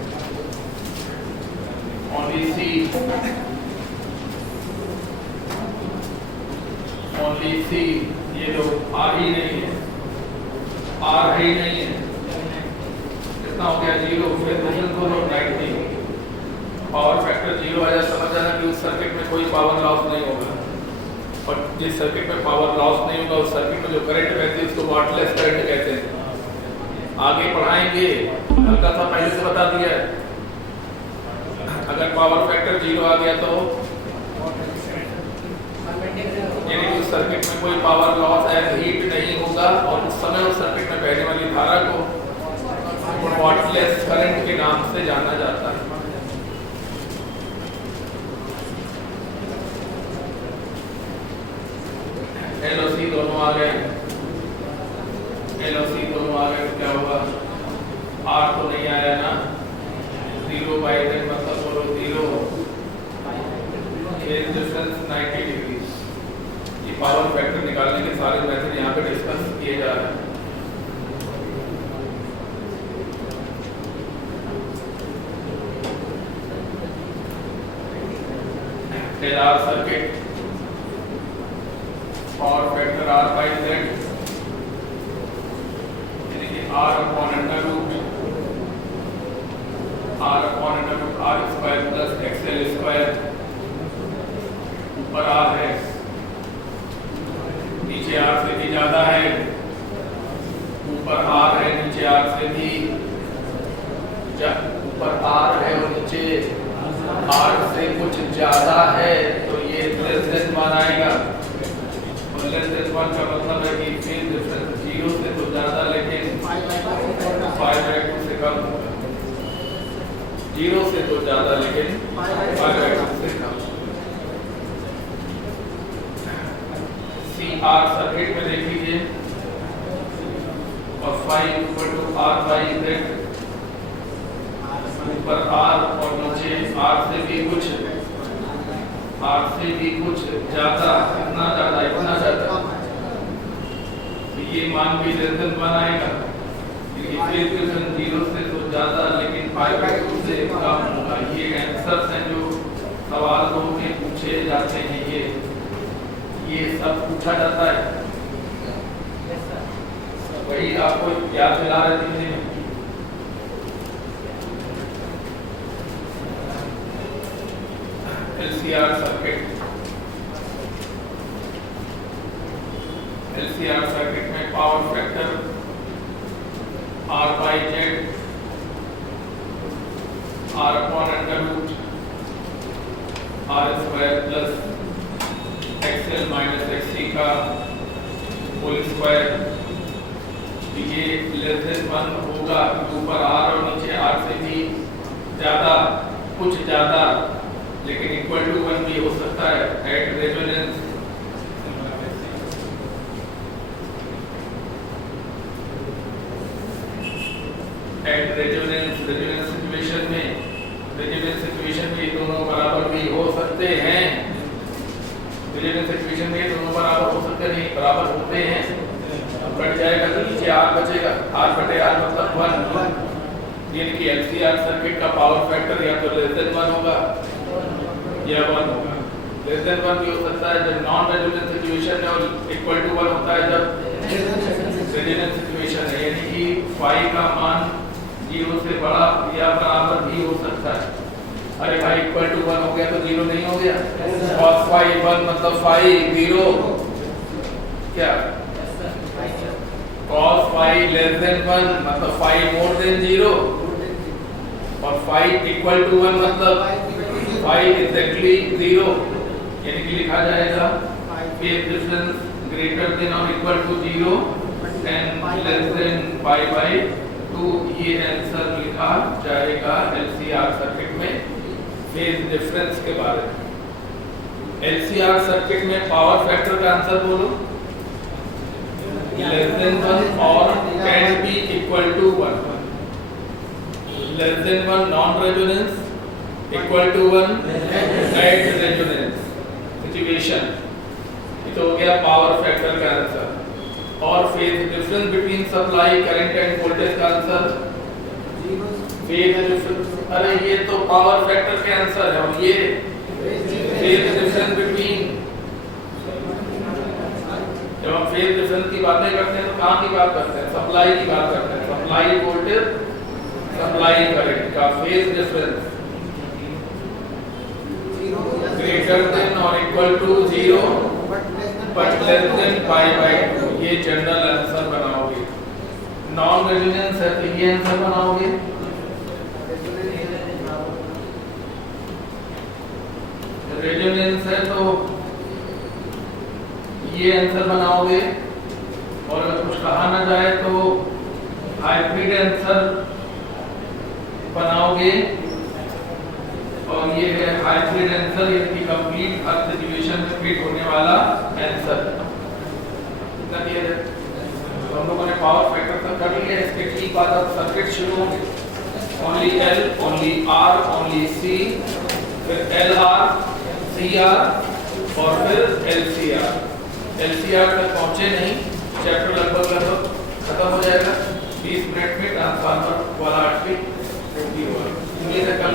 Only C, ये लो R ही नहीं है, R ही नहीं है, कितना हो गया 0, फिर को 90। पावर फैक्टर 0 आ जाए, समझ जाना कि उस सर्किट में कोई पावर लॉस नहीं होगा, और जिस सर्किट में पावर लॉस नहीं होगा उस सर्किट में जो करंट बहती है उसको वाटलेस करंट कहते हैं। आगे पढ़ाएंगे, हल्का सा पहले से बता दिया है। अगर पावर फैक्टर 0 आ गया तो यानी कि उस सर्किट में कोई पावर लॉस एज हीट नहीं होगा, और उस समय उस सर्किट में बहने वाली धारा को वाटलेस करंट के नाम से जाना जाता है। L और C दोनों आ गए, L और C दोनों आ गए, तो क्या होगा, R तो नहीं आया ना, 0/z मतलब बोलो 0, फेज डिफरेंस 90 डिग्री। ये पावर फैक्टर निकालने के सारे मेथड यहाँ पे डिस्कस किए जा रहे हैं। Taylor circuit, power factor r/z, यानी कि r/√r² प्लस xl² ऊपर r है, नीचे r से भी ज्यादा है, ऊपर r है नीचे r से भी, ऊपर r है और नीचे r से कुछ ज्यादा है, तो ये लेस देन 1 आएगा। और लेस देन 1 का मतलब है कि फेज डिफरेंस 0 से तो ज्यादा लेकिन 5/2 से कम, 0 से तो ज्यादा लेकिन 5/2 से कम। CR सर्किट में देख लीजिए, और phi r/z, ऊपर r और नीचे r से भी कुछ ज्यादा, इतना ज्यादा, तो ये मान भी लेस देन 1 आएगा, क्योंकि फेज डिफरेंस 0 से तो ज्यादा लेकिन 5/2 से कम होगा। ये आंसर्स हैं जो सवालों में पूछे जाते हैं। ये सब पूछा जाता है, वही आपको याद दिला रहे थे में। LCR सर्किट, LCR सर्किट में power factor R/Z R/√R² plus XL minus XC का होल स्क्वायर, ये लेस देन 1 होगा, ऊपर R और नीचे R से भी ज्यादा, कुछ ज्यादा, लेकिन इक्वल टू 1 भी हो सकता है। एट रेजोनेंस रेजोनेंस सिचुएशन में ये दोनों बराबर भी हो सकते हैं। रेजोनेंस सिचुएशन में ये दोनों बराबर हो सकते नहीं, बराबर होते हैं। कट जाएगा तो नीचे R बचेगा, R/R मतलब 1, यानी कि LCR सर्किट का पावर फैक्टर या तो लेस देन 1 होगा या 1 होगा। लेस देन 1 भी हो सकता है जब नॉन रेजोनेंस सिचुएशन है, और इक्वल टू 1 होता है जब रेजोनेंस सिचुएशन है, यानी कि फाई का मान 0 से बड़ा या बराबर भी हो सकता है। अरे भाई इक्वल टू 1 हो गया तो 0 नहीं हो गया, cos फाई 1 मतलब फाई 0, क्या cos फाई लेस देन 1 मतलब फाई मोर देन 0, और फाई इक्वल टू 1 मतलब फाई एग्जैक्टली 0, यानी कि लिखा जाएगा फेज डिफरेंस ग्रेटर देन और equal to 0 and less than pi by 2। ये आंसर लिखा जाएगा LCR सर्किट में फेज डिफरेंस के बारे में। LCR सर्किट में पावर फैक्टर का आंसर बोलो, लेस देन 1 और can be equal to 1, less than 1 non resonance, equal to 1 at resonance situation. ये तो हो गया पावर फैक्टर का आंसर। और phase difference between supply current end voltage का आंसर फेज डिफरेंस, अरे ये तो पावर फैक्टर के आंसर है, और ये फेज डिफरेंस बिटवीन, जब हम फेज डिफरेंस की बातें करते हैं तो कहाँ की बात करते हैं, सप्लाई की बात करते हैं। सप्लाई वोल्टेज सप्लाई करंट का फेज डिफरेंस ग्रेटर देन और equal to 0 but less than pi by 2, ये जनरल आंसर बनाओगे। नॉन रेजोनेंस है तो ये आंसर बनाओगे, रेजोनेंस है तो ये आंसर बनाओगे, और अगर कुछ कहा ना जाए तो हाइब्रिड आंसर बनाओगे, और ये है हाइब्रिड आंसर, यानी कि कंप्लीट हर सिचुएशन में फिट होने वाला आंसर। कितना क्लियर है? तो हम लोगों ने पावर फैक्टर तक कर लिया। इसके ठीक बाद अब सर्किट शुरू होंगे, only L, only R, only C, फिर LR, CR और फिर LCR। LCR तक पहुंचे नहीं, चैप्टर लगभग खत्म हो जाएगा। 20 मिनट में ट्रांसफार्मर वाला आर्टिक पूरी होगा। ये है कल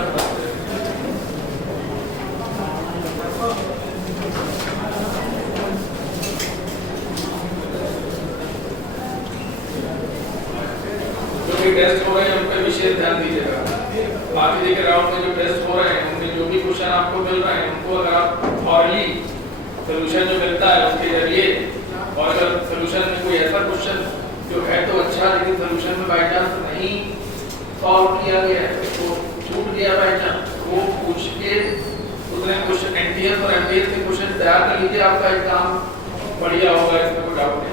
जो भी टेस्ट हो रहे हैं उन पर विशेष ध्यान दीजिएगा। बाकी देखिए राउंड में जो टेस्ट हो रहे हैं उनमें जो भी क्वेश्चन आपको मिल रहे हैं उनको अगर आप थॉरली सॉल्यूशन जो मिलता है उसके जरिए, और अगर सॉल्यूशन में कोई ऐसा क्वेश्चन जो है तो अच्छा, लेकिन सॉल्यूशन में बाय चांस नहीं सॉल्व किया गया है तो छूट गया बाय चांस, वो पूछ के उसने क्वेश्चन एनटीएस और एमटीएस के क्वेश्चन तैयार कर लीजिए, आपका एग्जाम बढ़िया होगा, इसमें कोई डाउट नहीं।